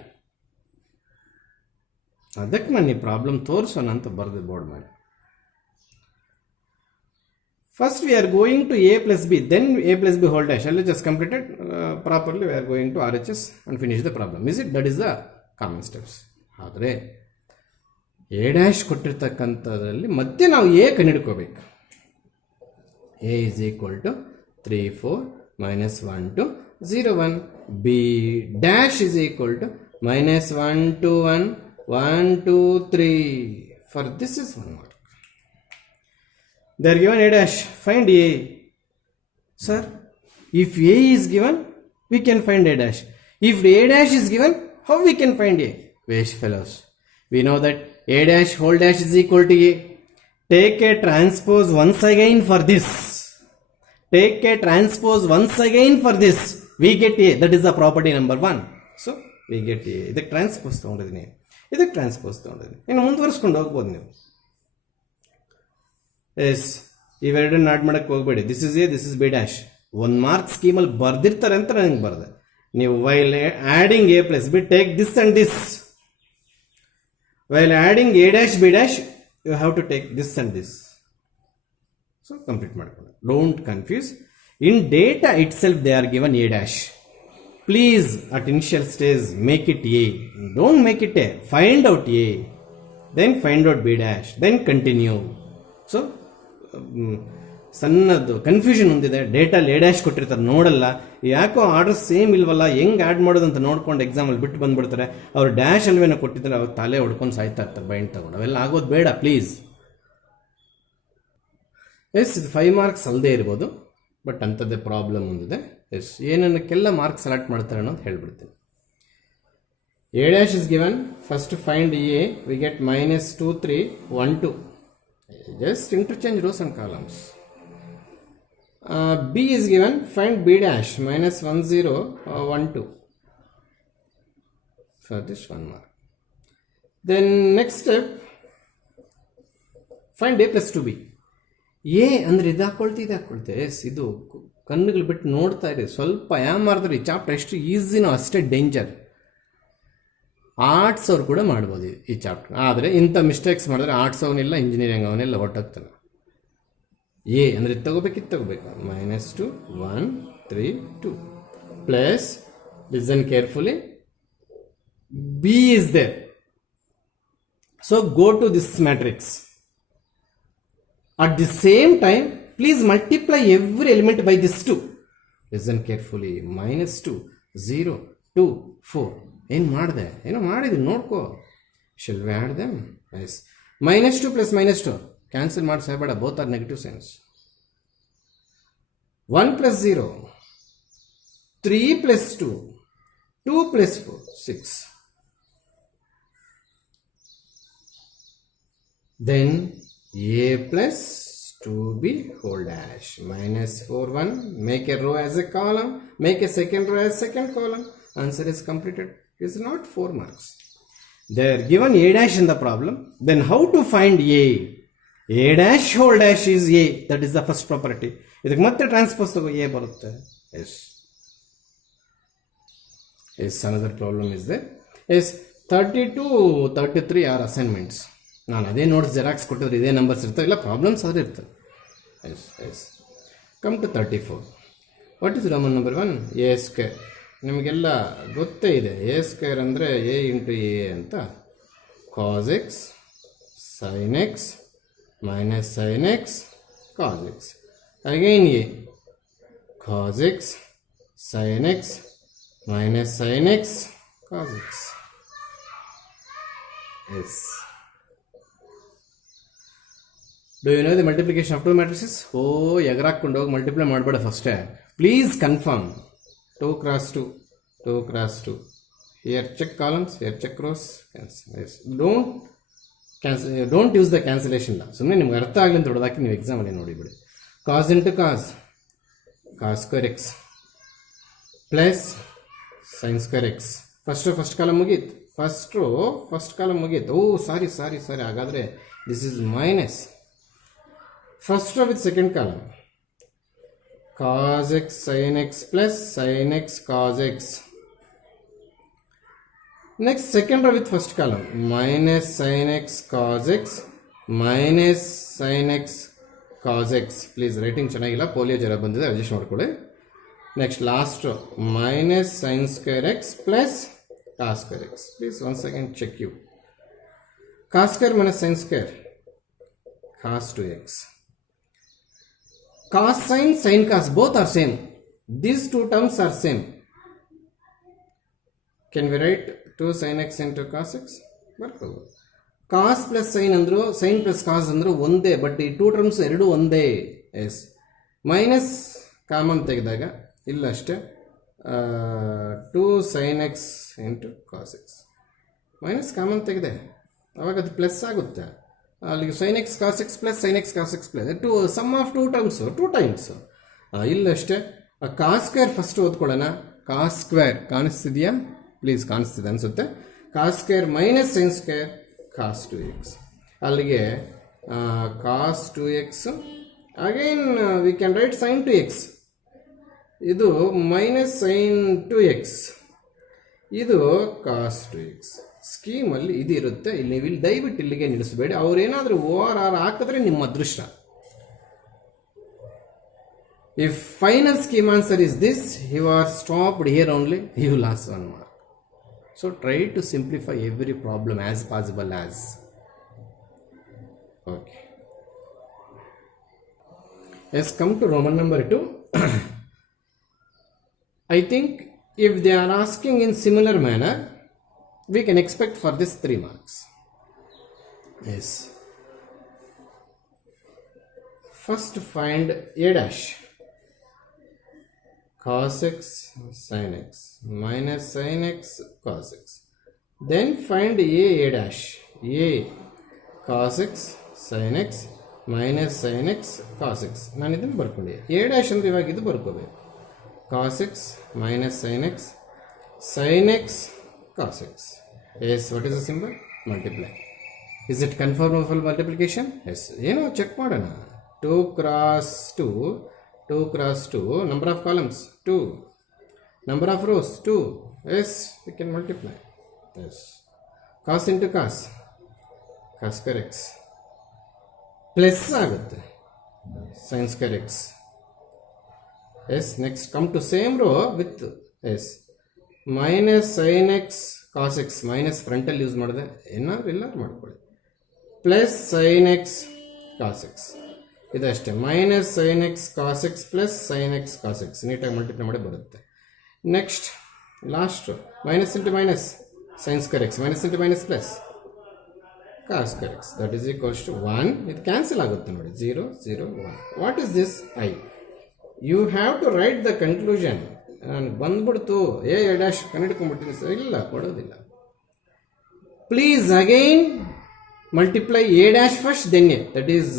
ಅದಕ್ಕೆ ನಾನು ಈ problem ತೋರಿಸೋಣ ಅಂತ ಬರೆದು board ಮಾಡಿ. First we are going to A plus B, then A plus B whole dash. LHS completed properly. We are going to RHS and finish the problem. Is it? That is the common steps. ಆದರೆ A dash ಕೊಟ್ಟಿರ್ತಕ್ಕಂಥದ್ರಲ್ಲಿ ಮತ್ತೆ ನಾವು A ಕಂಡುಹಿಡ್ಕೋಬೇಕು. A is equal to 3 4 minus 1 2 0 1. B dash is equal to minus 1 2 1 1 2 3. For this is 1 mark. They are given A dash. Find A. Sir, if A is given, we can find A dash. If A dash is given, how we can find A? Waste fellows. We know that A dash whole dash is equal to A. Take a transpose once again for this. Take a transpose once again for this. We get A. That is the property number 1. So, we get A. ಇದಕ್ಕೆ transpose ತೊಗೊಂಡಿದ್ದೀನಿ, ಇದಕ್ಕೆ transpose ತೊಗೊಂಡಿದ್ದೀನಿ. ಇನ್ನು ಮುಂದುವರಿಸ್ಕೊಂಡು ಹೋಗ್ಬೋದು ನೀವು. S, ಇವೆರಡನ್ನು add ಮಾಡಕ್ಕೆ ಹೋಗಬೇಡಿ. This is A, this is B dash. 1 mark ಸ್ಕೀಮಲ್ಲಿ ಬರ್ದಿರ್ತಾರೆ ಅಂತ ನನಗೆ ಬರೆದೆ. ನೀವು while adding A plus B, take this and this. While adding A dash B dash, you have to take this and this. So, complete ಮಾಡ್ಕೊಳ್ಳಿ. Don't confuse. In data itself, they are given A dash. Please, at initial stage, make it A. Don't make it A. Find out A. Then find out B dash. Then continue. So, ಸಣ್ಣದು confusion ಹೊಂದಿದೆ. ಡೇಟಲ್ಲಿ A dash ಕೊಟ್ಟಿರ್ತಾರೆ, ನೋಡಲ್ಲ. ಯಾಕೋ order same ಇಲ್ವಲ್ಲ, ಹೆಂಗೆ add ಮಾಡೋದು ಅಂತ ನೋಡ್ಕೊಂಡು ಎಕ್ಸಾಮಲ್ಲಿ ಬಿಟ್ಟು ಬಂದ್ಬಿಡ್ತಾರೆ. ಅವ್ರು ಡ್ಯಾಶ್ ಅಲ್ವೇನೋ ಕೊಟ್ಟಿದ್ದಾರೆ, ಅವ್ರು ತಲೆ ಹೊಡ್ಕೊಂಡು ಸಾಯ್ತಾ ಇರ್ತಾರೆ ಬೈಂಡ್ ತಗೊಂಡು. ಅವೆಲ್ಲ ಆಗೋದು ಬೇಡ ಪ್ಲೀಸ್. ಎಸ್, ಇದು 5 ಮಾರ್ಕ್ಸ್ ಅಲ್ಲದೆ ಇರ್ಬೋದು, ಬಟ್ ಅಂಥದ್ದೇ ಪ್ರಾಬ್ಲಮ್ ಒಂದಿದೆ. ಎಸ್, ಏನನ್ನಕ್ಕೆಲ್ಲ ಮಾರ್ಕ್ಸ್ ಸೆಲೆಕ್ಟ್ ಮಾಡ್ತಾರೆ ಅನ್ನೋದು ಹೇಳ್ಬಿಡ್ತೀನಿ. A dash is given. First find A. We get minus 2 3 1 2. Just interchange rows and columns. B is given. Find B dash. Minus 1 0 1 2. For this 1 mark. Then next step, find A plus 2B. A ಅಂದರೆ ಇದು ಹಾಕ್ಕೊಳ್ತೆ. S, ಇದು ಕಣ್ಣುಗಳು ಬಿಟ್ಟು ನೋಡ್ತಾ ಇರಿ. ಸ್ವಲ್ಪ ಮಾಡಿದ್ರೆ ಈ ಚಾಪ್ಟರ್ ಎಷ್ಟು ಈಸಿನೋ ಅಷ್ಟೇ ಡೇಂಜರ್. ಆರ್ಟ್ಸ್ ಅವ್ರು ಕೂಡ ಮಾಡ್ಬೋದು ಈ ಚಾಪ್ಟರ್. ಆದರೆ ಇಂಥ ಮಿಸ್ಟೇಕ್ಸ್ ಮಾಡಿದ್ರೆ ಆರ್ಟ್ಸ್ ಅವನಿಲ್ಲ, ಇಂಜಿನಿಯರಿಂಗ್ ಅವನೆಲ್ಲ ಹೊಟ್ಟೋಗ್ತಾನೆ. A ಅಂದರೆ ತಗೋಬೇಕು. -2 1 3 2 plus, listen carefully, B is there. So go to this matrix. At the same time, please multiply every element by this 2. Listen carefully. -2 0 2 4. ಏನು ಮಾಡಿದೆ? ಏನೋ ಮಾಡಿದೆ, ನೋಡ್ಕೋ. Shall we add them? Yes. -2 plus -2. Cancel ಮಾಡಿ ಸಾಯಬೇಡ. Both are negative signs. 1 plus 0. 3 plus 2. 2 plus 4. 6. Then A plus 2B whole dash. -4 1. Make a row as a column. Make a second row as second column. Answer is completed. It's not 4 marks. They are given A dash in the problem. Then how to find A? A dash whole dash is A. That is the first property. ಇದಕ್ಕೆ ಮತ್ತೆ transpose ತಗೋ A ಬರುತ್ತೆ. Yes yes another problem is there. Yes 32 33 are assignments. ನಾನು ಅದೇ notes xerox ಕೊಟ್ಟಿದ್ರೆ ಇದೇ numbers ಇರ್ತವೆ, ಇಲ್ಲ ಪ್ರಾಬ್ಲಮ್ಸ್ ಆದ್ರೆ ಇರ್ತವೆ. Yes yes come to 34. What is Roman number 1? A square. ನಿಮಗೆಲ್ಲ ಗೊತ್ತೇ ಇದೆ, ಎ ಸ್ಕ್ವೇರ್ ಅಂದರೆ ಎ ಇಂಟು ಎ ಅಂತ. Cos x sin x minus sin x cos x. Again A cos x sin x minus sin x cos x. Yes. Do you know the multiplication of two matrices? Oh, ಎಗರಾಕೊಂಡು ಹೋಗಿ multiply ಮಾಡಬೇಡ ಫಸ್ಟೇ. Please confirm. 2 cross 2, 2 cross 2. Here check columns, here check rows. Cancel. Yes. Don't use the cancellation law. ಸುಮ್ಮನೆ ನಿಮ್ಗೆ ಅರ್ಥ ಆಗಲಿ ಅಂತ ಹೊಡೆದಾಕಿ ನೀವು ಎಕ್ಸಾಮಲ್ಲಿ ನೋಡಿಬಿಡಿ. Cos into cos, cos square x plus sin square x. First column ಮುಗೀತು. ಫಸ್ಟ್ ಕಾಲಮ್ ಮುಗೀತು. ಓ ಸಾರಿ ಹಾಗಾದರೆ this is minus. First row with second column, cos x sin x plus sin x cos x. Next second row with first column, minus sin x cos x minus sin x cos x. Please writing ಚೆನ್ನಾಗಿಲ್ಲ, polio ಜ್ವರ ಬಂದಿದೆ, adjust ಮಾಡ್ಕೊಳ್ಳಿ. Next last row, minus sin square x plus cos square x. Please once again check you. Cos square minus sin square, cos 2x. Cos sin, sin cos, both are same. These two terms are same. Can we write 2 sin x into cos x? Cos plus sin ಅಂದ್ರು, sin plus cos ಅಂದ್ರು ಒಂದೇ, but ಈ two terms ಎರಡು ಒಂದೇ. S. Minus common ತೆಗೆದಾಗ ಇಲ್ಲ ಅಷ್ಟೇ, 2 sin x into cos x. Minus common ತೆಗೆದೆ ಅವಾಗ ಅದು ಪ್ಲಸ್ ಆಗುತ್ತೆ. ಅಲ್ಲಿಗೆ sin x cos x plus sin x cos x plus two sum of two times. ಇಲ್ಲಷ್ಟೇ ಕಾಸ್ ಸ್ಕ್ವೇರ್ ಫಸ್ಟ್ ಓದ್ಕೊಳ್ಳೋಣ. ಕಾಸ್ ಸ್ಕ್ವೇರ್ ಕಾಣಿಸ್ತಿದೆಯಾ? ಪ್ಲೀಸ್ ಕಾಣಿಸ್ತಿದೆ ಅನಿಸುತ್ತೆ. Cos square minus sin square cos 2x. ಅಲ್ಲಿಗೆ cos 2x again we can write sin 2x. ಇದು minus sine 2x, ಇದು ಕಾಸ್ 2x. ಸ್ಕೀಮಲ್ಲಿ ಇದು ಇರುತ್ತೆ. ಇಲ್ಲಿ ನೀವು ಇಲ್ಲಿ ದಯವಿಟ್ಟು ಇಲ್ಲಿಗೆ ನಿಲ್ಲಿಸಬೇಡಿ. ಅವ್ರೇನಾದರೂ OR ಹಾಕಿದ್ರೆ ನಿಮ್ಮ ಅದೃಷ್ಟ. If final scheme answer is this, you are stopped here only, you loss 1 mark. So try to simplify every problem as possible as. Okay, yes come to Roman number 2. I think if they are asking in similar manner, we can expect for this 3 marks. Yes. First find a dash. Cos x sin x minus sin x cos x. Then find a dash. A cos x sin x minus sin x cos x. ನಾನು ಇದನ್ನು ಬರ್ಕೊಂಡೆ. a dash ಅಂದ್ರೆ ಇವಾಗ ಇದು ಬರ್ಕೋಬೇಕು. cos x minus sin x sin x cos x. Yes, what is the symbol? Multiply. Is it conformable multiplication? Yes. Check ಮಾಡೋಣ. 2 cross 2, 2 cross 2, number of columns 2, number of rows 2. Yes, we can multiply. Yes. Cos into cos, cos square x plus ಆಗುತ್ತೆ sin square x. Yes, next come to same row with yes minus sin x cos x. Minus ಫ್ರಂಟಲ್ಲಿ use ಮಾಡಿದೆ, ಏನಾದ್ರು ಇಲ್ಲಾರು ಮಾಡ್ಕೊಳ್ಳಿ. Plus sin x cos x, ಇದಷ್ಟೇ. Minus sin x cos x plus sin x cos x. ನೀಟಾಗಿ multiply ಮಾಡಿ ಬರುತ್ತೆ. Next last minus into minus sin square x, minus into minus plus cos square x, that is equals to 1. ಇದು cancel ಆಗುತ್ತೆ ನೋಡಿ, 0 0 1. What is this? I. You have to write the conclusion. ನನಗೆ ಬಂದ್ಬಿಡ್ತು A dash ಕಂಡಿಡ್ಕೊಂಡ್ಬಿಟ್ಟಿನಿ sir, ಇಲ್ಲ ಕೊಡೋದಿಲ್ಲ. Please again multiply A dash first, then A. That is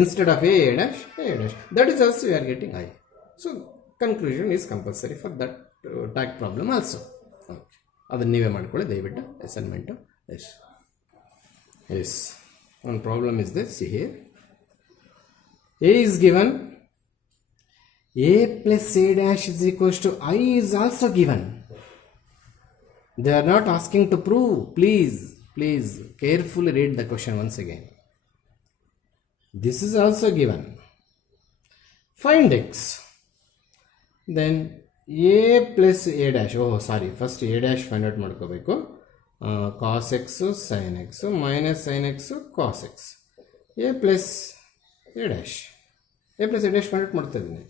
instead of A dash A dash. That is also you are getting I. So conclusion is compulsory for that tack problem also. Okay, ಅದನ್ನು ನೀವೇ ಮಾಡ್ಕೊಳ್ಳಿ ದಯವಿಟ್ಟು assignment. Yes yes, one problem is this. See here, a is given A plus A dash is equals to I is also given. They are not asking to prove. Please carefully read the question once again. This is also given. Find x. Then A plus A dash. Oh, sorry. First A dash find out ಮಾಡ್ಕೋಬೇಕು. Cos x sin x minus sin x cos x. A plus A dash. A plus A dash find out ಮಾಡ್ತಾ ಇದ್ದೀನಿ.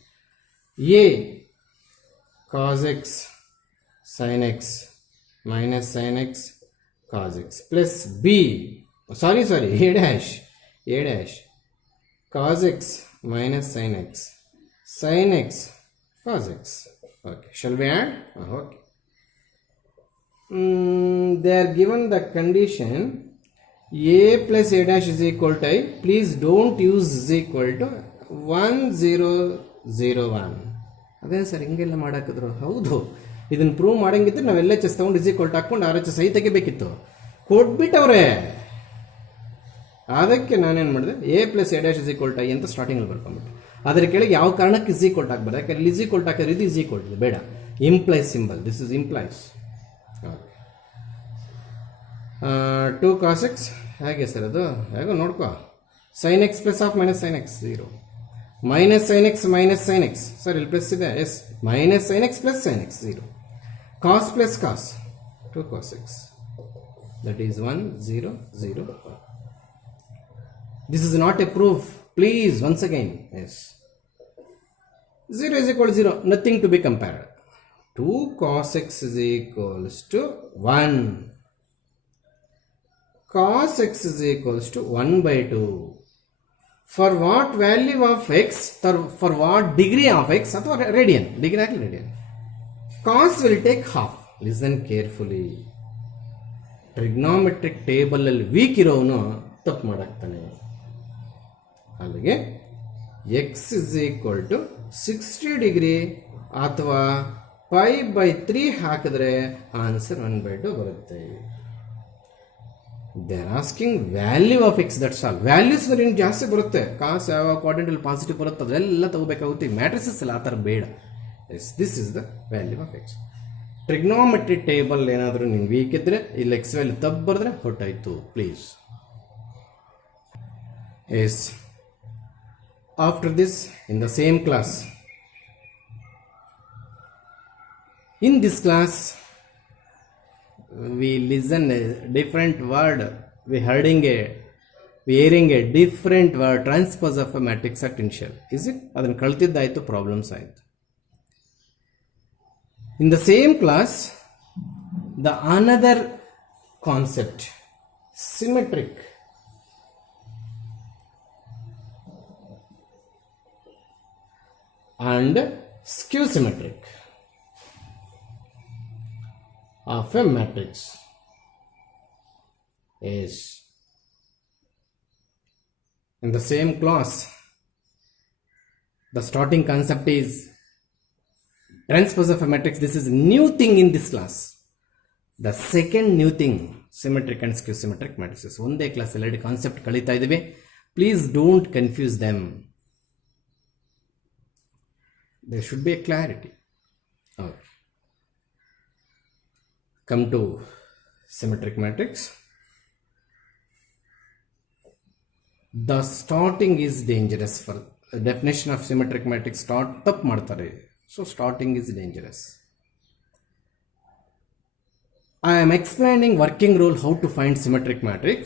A cos x sin x minus sin x cos x plus B. Sorry. A dash cos x minus sin x cos x. Okay, shall we add? Okay. They are given the condition A plus A dash is equal to I. Please don't use is equal to 1001. ಅದೇ sir ಹಿಂಗೆಲ್ಲ ಮಾಡಾಕಿದ್ರು. ಹೌದು, ಇದನ್ನು prove ಮಾಡಂಗಿದ್ರೆ ನಾವು L H S ತಗೊಂಡು is equal to ಹಾಕೊಂಡು R H S I ತೆಗಿಬೇಕಿತ್ತು. ಕೊಟ್ಬಿಟ್ಟವ್ರೆ. ಅದಕ್ಕೆ ನಾನೇನು ಮಾಡಿದೆ, A plus A dash is equal to I ಅಂತ ಸ್ಟಾರ್ಟಿಂಗಲ್ಲಿ ಬರ್ಕೊಂಡ್ಬಿಟ್ಟೆ. ಅದರ ಕೆಳಗೆ ಯಾವ ಕಾರಣಕ್ಕೆ ಇಸ್ ಈಕ್ವಲ್ ಟು ಹಾಕ್ಬಾರ್ದು, ಯಾಕಂದ್ರೆ ಇಸ್ ಈಕ್ವಲ್ ಟು ಹಾಕಿದ್ರೆ ಇದು ಇಸ್ ಈಕ್ವಲ್ ಟು ಬೇಡ. Implies symbol, this is implies. 2 cos x ಹೇಗೆ ಸರ್ ಅದು? ಹೇಗೋ ನೋಡ್ಕೋ. sin x plus of minus sin x 0. Minus sin x minus sin x. Sir ಇಲ್ಲಿ ಪ್ಲಸ್ ಇದೆ. Yes, minus sin x plus sin x 0. cos plus cos 2 cos x. That is 1 0 0. This is not a proof. Please, once again. Yes. 0 is equal to 0. Nothing to be compared. 2 cos x is equals to 1. Cos x is equals to 1 by 2. For what value of x, for what degree of x, ಅಥವಾ radian, degree ಆಗಲಿ radian. Cos will take half. Listen carefully. Trigonometric table ಅಲ್ಲಿ weak ಇರೋನು ತಪ್ಪು ಮಾಡಾಕ್ತಾನೆ. ಅಲ್ಲಿಗೆ x is equal to 60 degree ಅಥವಾ 5/3 ಹಾಕಿದ್ರೆ answer 1/2 ಬರುತ್ತೆ. They are asking value of x, that's all. Values ಇನ್ನು ಜಾಸ್ತಿ ಬರುತ್ತೆ. ಕಾಸ್ ಯಾವ ಕ್ವಾಡ್ರೆಂಟಲ್ಲಿ ಪಾಸಿಟಿವ್ ಬರುತ್ತೆ ಅದೆಲ್ಲ ತಗೋಬೇಕಾಗುತ್ತೆ. ಮ್ಯಾಟ್ರಿಸಸ್ ಎಲ್ಲ ಆ ಥರ ಬೇಡ. Yes, this is the value of x. Trigonometry table ಏನಾದರೂ ನೀವು ವೀಕ್ ಇದ್ರೆ ಇಲ್ಲಿ ಎಕ್ಸ್ ವ್ಯಾಲ್ಯೂ ತಪ್ಪು ಬರೆದ್ರೆ ಹೊಟ್ಟಾಯ್ತು. Please. Yes, after this in the same class, in this class we listen a different word, we hearing a different word, transpose of a matrix at initial. Is it? ಅದನ್ನು ಕಳ್ತಿದ್ದಾಯ್ತು, problems ಆಯಿತು. In the same class, the another concept, symmetric. And skew symmetric of a matrix is in the same class. The starting concept is transpose of a matrix. This is a new thing in this class. The second new thing, symmetric and skew symmetric matrices. ಒಂದೇ class already concept ಕಲಿತಾ ಇದ್ದೀವಿ. Please don't confuse them. There should be a clarity. Okay. Come to symmetric matrix. The starting is dangerous. For definition of symmetric matrix, start ತಪ್ಪು ಮಾಡ್ತಾರೆ. So starting is dangerous. I am explaining working rule how to find symmetric matrix.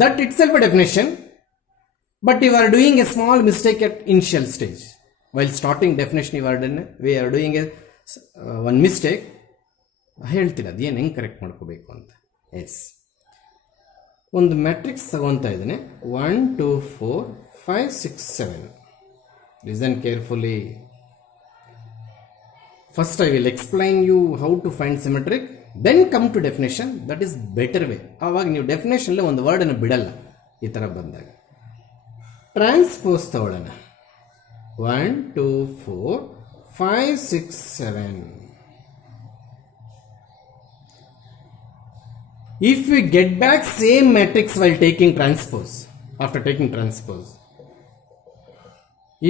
That itself a definition, but you are doing a small mistake at initial stage. While starting definition we are doing a one mistake. ಹೇಳ್ತೀನಿ ಅದೇನು ಹೆಂಗೆ correct ಮಾಡ್ಕೋಬೇಕು ಅಂತ. S, ಒಂದು matrix ತಗೊತಾ ಇದ್ದೇನೆ. 1 2 4 5 6 7. Listen carefully. First I will explain you how to find symmetric, then come to definition. That is better way. ಆವಾಗ ನೀವು definition ಒಂದು ವರ್ಡನ್ನು ಬಿಡಲ್ಲ. ಈ ಥರ ಬಂದಾಗ ಟ್ರಾನ್ಸ್ಪೋಸ್ ತಗೊಳ್ಳೋಣ. 1 2 4 5 6 7. If we get back same matrix while taking transpose, after taking transpose,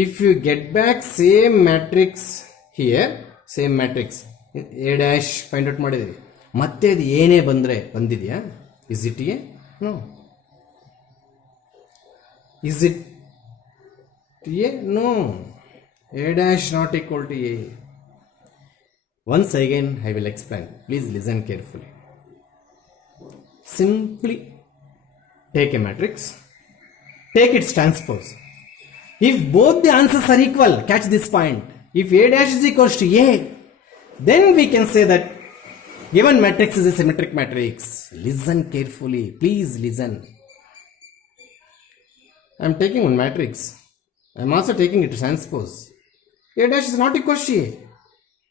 If you get back same matrix here, same matrix a dash find out ಮಾಡಿದ್ರಿ, ಮತ್ತೆ ಅದು ಏನೇ ಬಂದಿದೆಯಾ? Is it a? No. Is it a? No. A dash not equal to a. Once again I will explain. Please listen carefully. Simply take a matrix, take its transpose. If both the answers are equal, catch this point. If a dash is equals to a, then we can say that given matrix is a symmetric matrix. Listen carefully. Please listen. I am taking one matrix. I am also taking its transpose. A dash is not equal to a.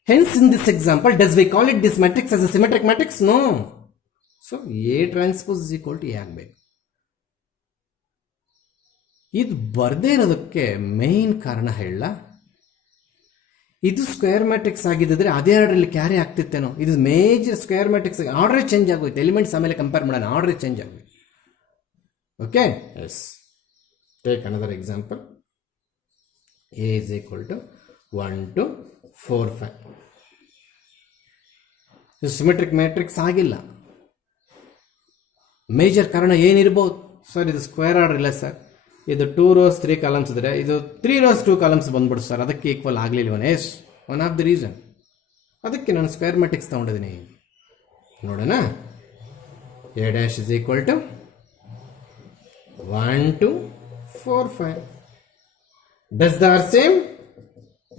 Hence, in this example, does we call it this matrix as a symmetric matrix? No. So, A transpose is equal to A ಆಗಬೇಕು. ಇದು ಬರದೇ ಇರೋದಕ್ಕೆ main ಕಾರಣ ಹೇಳ, ಇದು square matrix ಆಗಿದ್ದರೆ ಅದೇ ಆರ್ಡರಲ್ಲಿ carry ಆಗ್ತಿತ್ತೇನೋ. ಇದು ಮೇಜರ್ ಸ್ಕ್ವೇರ್ ಮ್ಯಾಟ್ರಿಕ್ಸ್ ಆರ್ಡರೇ ಚೇಂಜ್ ಆಗೋಯ್ತು. ಎಲಿಮೆಂಟ್ಸ್ ಆಮೇಲೆ ಕಂಪೇರ್ ಮಾಡೋಣ, ಆರ್ಡರೇ ಚೇಂಜ್ ಆಗೋಯ್ತು. Okay, yes. Take another example. A is equal to 1 to 4 5. ಇದು ಸಿಮೆಟ್ರಿಕ್ ಮ್ಯಾಟ್ರಿಕ್ಸ್ ಆಗಿಲ್ಲ. ಮೇಜರ್ ಕಾರಣ ಏನಿರ್ಬೋದು ಸರ್? ಇದು ಸ್ಕ್ವೇರ್ ಆರ್ಡರ್ ಇಲ್ಲ ಸರ್. ಇದು 2 rows 3 columns ಇದ್ರೆ ಇದು 3 rows 2 columns ಬಂದ್ಬಿಡು ಸರ್, ಅದಕ್ಕೆ ಈಕ್ವಲ್ ಆಗಲಿಲ್ಲ. Yes, one of the reason. ಅದಕ್ಕೆ ನಾನು ಸ್ಕ್ವೇರ್ ಮ್ಯಾಟ್ರಿಕ್ಸ್ ತಗೊಂಡಿದ್ದೀನಿ. ನೋಡೋಣ. A dash is equal to 1 to 4 5. Does they are same?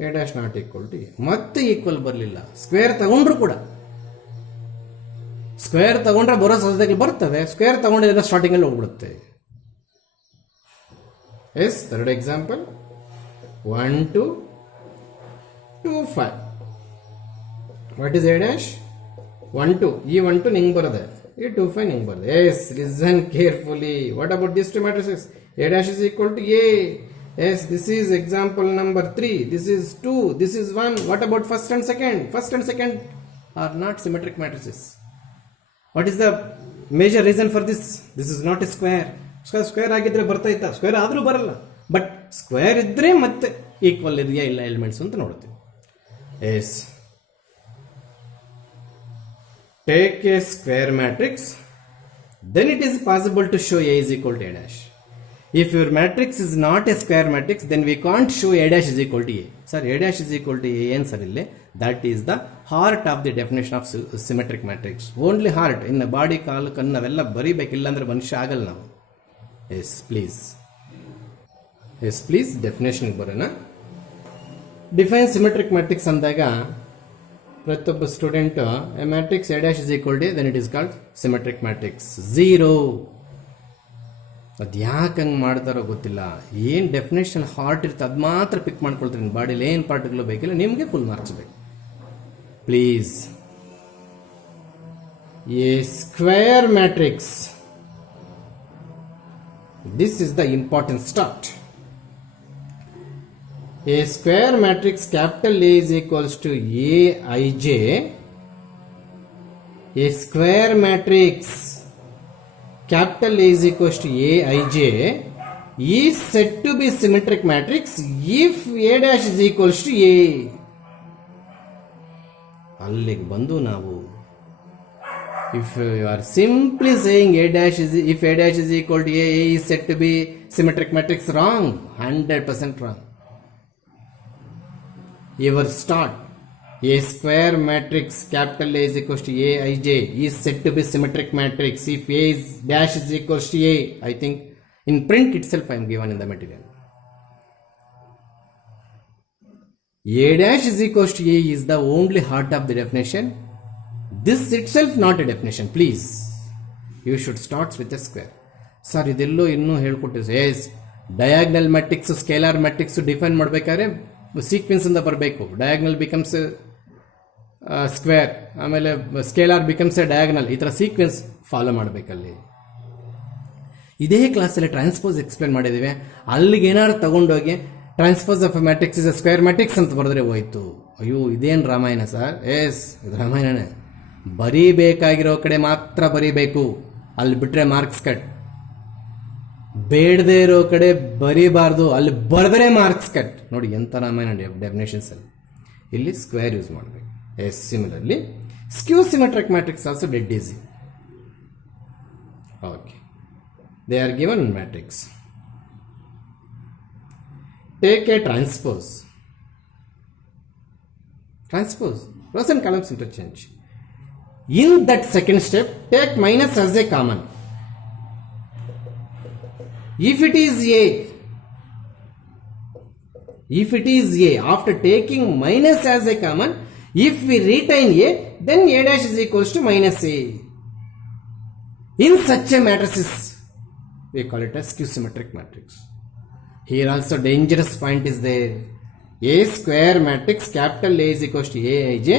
A dash not equal to A. ಮತ್ತೆ ಈಕ್ವಲ್ ಬರಲಿಲ್ಲ. ಸ್ಕ್ವೇರ್ ತಗೊಂಡ್ರು ಕೂಡ, ಸ್ಕ್ವೇರ್ ತಗೊಂಡ್ರೆ ಬರೋ ಸಾಧ್ಯತೆಗಳು ಬರ್ತವೆ. ಸ್ಕ್ವೇರ್ ತಗೊಂಡಿದ್ರೆ ಸ್ಟಾರ್ಟಿಂಗ್ ಅಲ್ಲಿ ಹೋಗ್ಬಿಡುತ್ತೆ. Yes, third example. 1 to 2 5. What is A dash? 1 2. ಈ 1 2 ನಿಂಗೆ ಬರದೆ, ಈ 2 5 ನಿಂಗೆ ಬರದೆ. Yes, listen carefully. What about this two matrices? A dash is equal to A. Yes, this is example number 3. This is 2. This is 1. What about first and second? First and second are not symmetric matrices. What is the major reason for this? This is not a square. Square ಆಗಿದ್ರೆ ಬರ್ತಾ ಇತ್ತ, square ಆದರೂ ಬರಲ್ಲ. But square ಇದ್ರೆ ಮತ್ತೆ equal ಇದೆಯಾ ಇಲ್ಲ elements ಅಂತ ನೋಡ್ತೀವಿ. Yes, take a square matrix, then it is possible to show A is equal to A dash. If your matrix is not a square matrix, then we can't show A dash is equal to A. Sir, A dash is equal to A answer ille. That is the heart of the definition of symmetric matrix. Only heart. In the body, ಕಾಲು ಕಣ್ಣು ನಾವೆಲ್ಲ ಬರೀಬೇಕಿಲ್ಲ ಅಂದ್ರೆ ಮನುಷ್ಯ ಆಗಲ್ಲ ನಾವು. Yes please, yes please, definition ಬರೋಣ. Define symmetric matrix ಅಂದಾಗ ಪ್ರತಿಯೊಬ್ಬ student A matrix A dash is equal to A, then it is called symmetric matrix. 0. ಅದು ಯಾಕೆ ಹಂಗೆ ಮಾಡ್ತಾರೋ ಗೊತ್ತಿಲ್ಲ. ಏನು ಡೆಫಿನೇಷನ್ ಹಾರ್ಟ್ ಇರುತ್ತೆ ಅದು ಮಾತ್ರ ಪಿಕ್ ಮಾಡ್ಕೊಳ್ತೀನಿ. ಬಾಡಿಲಿ ಏನು ಪಾರ್ಟ್ಗಳು ಬೇಕಿಲ್ಲ, ನಿಮಗೆ ಫುಲ್ ಮಾರ್ಕ್ಸ್ ಬೇಕು. Please. A square matrix, this is the important start. A square matrix capital A is equals to Aij. A square matrix capital A is equals to Aij is said to be symmetric matrix if A dash is equals to A. ಅಲ್ಲಿಗೆ ಬಂದು ನಾವು if you are simply saying A dash is, if A dash is equal to A is said to be symmetric matrix, wrong, 100% wrong. Your start. A square matrix capital A is equals to Aij is said to be symmetric matrix if A is dash is equals to A. I think in print itself I am given in the material. A dash is equals to A is the only heart of the definition. This itself not a definition. Please, you should start with a square. Sir, ಇದೆಲ್ಲೋ ಇನ್ನೂ ಹೇಳ್ಕೊಟ್ಟಿದೆ. Yes, diagonal matrix scalar matrix define ಮಾಡಬೇಕಾದ್ರೆ sequence ಇಂದ ಬರಬೇಕು. Diagonal becomes square, ಆಮೇಲೆ scalar becomes a diagonal, ಈ ಥರ sequence follow ಮಾಡಬೇಕಲ್ಲಿ. ಇದೇ ಕ್ಲಾಸಲ್ಲಿ ಟ್ರಾನ್ಸ್ಪೋಸ್ ಎಕ್ಸ್ಪ್ಲೇನ್ ಮಾಡಿದ್ದೀವಿ. ಅಲ್ಲಿಗೆ ಏನಾದ್ರು ತಗೊಂಡೋಗಿ transpose of a matrix is A square matrix ಅಂತ ಬರೆದ್ರೆ ಹೋಯ್ತು. ಅಯ್ಯೋ, ಇದೇನು ರಾಮಾಯಣ ಸರ್? ಎಸ್, ಇದು ರಾಮಾಯಣನೇ. ಬರೀಬೇಕಾಗಿರೋ ಕಡೆ ಮಾತ್ರ ಬರೀಬೇಕು, ಅಲ್ಲಿ ಬಿಟ್ಟರೆ ಮಾರ್ಕ್ಸ್ ಕಟ್. ಬೇಡದೇ ಇರೋ ಕಡೆ ಬರೀಬಾರ್ದು, ಅಲ್ಲಿ ಬರೆದ್ರೆ ಮಾರ್ಕ್ಸ್ ಕಟ್. ನೋಡಿ ಎಂಥ ರಾಮಾಯಣ ಡೆಫಿನೇಷನ್ಸ್ ಅಲ್ಲಿ. ಇಲ್ಲಿ ಸ್ಕ್ವೇರ್ ಯೂಸ್ ಮಾಡಬೇಕು. Yes similarly skew symmetric matrix also dead easy. Okay, they are given matrix. Take A transpose. Rows and columns interchange. In that second step, take minus as a common. If it is A, after taking minus as a common, if we retain A, then A dash is equals to minus A. In such a matrices, we call it as skew symmetric matrix. Here also dangerous point is there. A square matrix, capital A is equals to Aij.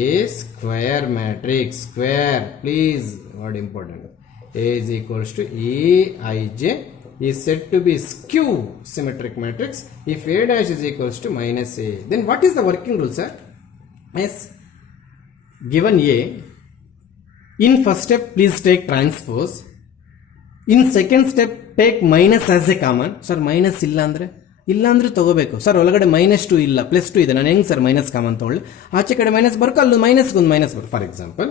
A square matrix, square, please, what important. A is equals to Aij is said to be skew symmetric matrix if A dash is equals to minus A. Then what is the working rule, sir? Yes, given A, in first step please take transpose. In second step take minus as a common. Sir, minus ಇಲ್ಲ ಅಂದ್ರೆ ತಗೋಬೇಕು. Sir ಒಳಗಡೆ -2 ಇಲ್ಲ, +2 ಇದೆ, ನಾನು ಹೆಂಗೆ sir minus common ತಗೊಳ್ಳಿ? ಆಚೆ ಕಡೆ ಮೈನಸ್ ಬರ್ಕೊ, ಅಲ್ಲಿ ಮೈನಸ್ಗೊಂದು ಮೈನಸ್ ಬರ್ಕೊ. For example,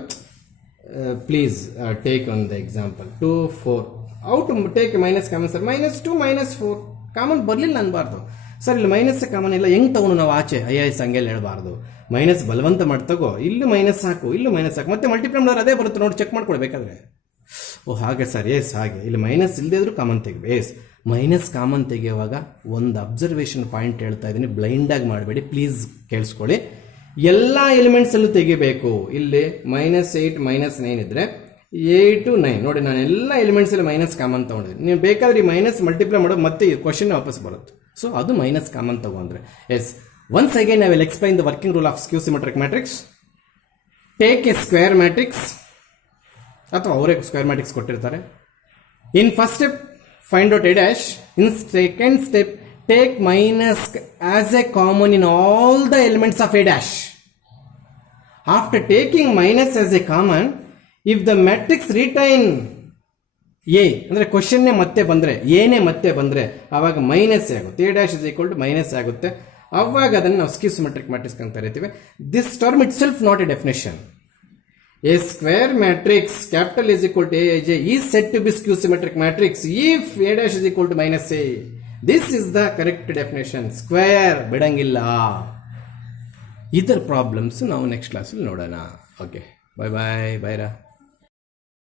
please take on the example 2 4. How to take minus common sir? -2 -4 common ಬರಲಿಲ್ಲ ಅನ್ಬಾರ್ದು. ಸರ್ ಇಲ್ಲಿ ಮೈನಸ್ ಕಾಮನ್ ಇಲ್ಲ, ಹೆಂಗೆ ತಗೊಂಡು ನಾವು ಆಚೆ IAS ಹಂಗೆಲ್ಲ ಹೇಳ್ಬಾರ್ದು. ಮೈನಸ್ ಬಲವಂತ ಮಾಡಿ ತಗೋ, ಇಲ್ಲೂ ಮೈನಸ್ ಹಾಕು, ಇಲ್ಲೂ ಮೈನಸ್ ಹಾಕು, ಮತ್ತೆ ಮಲ್ಟಿಪ್ಲೈ ಮಾಡಿದ್ರೆ ಅದೇ ಬರುತ್ತೆ ನೋಡಿ, ಚೆಕ್ ಮಾಡ್ಕೊಳ್ಬೇಕಾದ್ರೆ. ಓ ಹಾಗೆ ಸರ್, ಎಸ್ ಹಾಗೆ. ಇಲ್ಲಿ ಮೈನಸ್ ಇಲ್ಲದೇ ಇದ್ರೂ ಕಾಮನ್ ತೆಗಿಬೇಕು. ಎಸ್, ಮೈನಸ್ ಕಾಮನ್ ತೆಗೆಯುವಾಗ ಒಂದು ಅಬ್ಸರ್ವೇಷನ್ ಪಾಯಿಂಟ್ ಹೇಳ್ತಾ ಇದ್ದೀನಿ, ಬ್ಲೈಂಡಾಗಿ ಮಾಡಬೇಡಿ ಪ್ಲೀಸ್, ಕೇಳಿಸ್ಕೊಳ್ಳಿ. ಎಲ್ಲ ಎಲಿಮೆಂಟ್ಸಲ್ಲೂ ತೆಗಿಬೇಕು. ಇಲ್ಲಿ -8 -9 ಇದ್ದರೆ 8 9 ನೋಡಿ, ನಾನು ಎಲ್ಲ ಎಲಿಮೆಂಟ್ಸಲ್ಲಿ ಮೈನಸ್ ಕಾಮನ್ ತೊಗೊಂಡಿದ್ದೀನಿ. ನೀವು ಬೇಕಾದ್ರೆ ಈ ಮೈನಸ್ ಮಲ್ಟಿಪ್ಲೈ ಮಾಡೋದು ಮತ್ತೆ ಕ್ವಶನ್ ವಾಪಸ್ ಬರುತ್ತೆ. ಸೊ ಅದು ಮೈನಸ್ ಕಾಮನ್ ತಗೊಂಡ್ರೆ. Yes, once again I will explain the working rule of skew symmetric matrix. Take a square matrix, ಅಥವಾ ಅವರೇ ಸ್ಕ್ವೇರ್ ಮ್ಯಾಟ್ರಿಕ್ಸ್ ಕೊಟ್ಟಿರ್ತಾರೆ. In first step find out A dash. In second step, take minus as a common in all the elements of A dash. After taking minus as a common, if the matrix retain A, ಅಂದರೆ ಕ್ವಶನ್ನೇ ಮತ್ತೆ ಬಂದರೆ, ಏನೇ ಮತ್ತೆ ಬಂದರೆ, ಆವಾಗ minus ಆಗುತ್ತೆ. A dash is equal to minus ಆಗುತ್ತೆ. ಆವಾಗ ಅದನ್ನು ನಾವು ಸ್ಕ್ಯೂ ಸಿಮೆಟ್ರಿಕ್ ಮ್ಯಾಟ್ರಿಕ್ಸ್ ಅಂತ ಕರಿತೀವಿ. This term it self not A definition. A square matrix, capital is equal to Aij, is said to be skew symmetric matrix if A dash is equal to minus A. This is the correct definition. Square ಬಿಡಂಗಿಲ್ಲ. ಇದರ problems ನಾವು next ಕ್ಲಾಸಲ್ಲಿ ನೋಡೋಣ. Okay, ಬಾಯ್ ಬಾಯ್, ಬೈರಾ.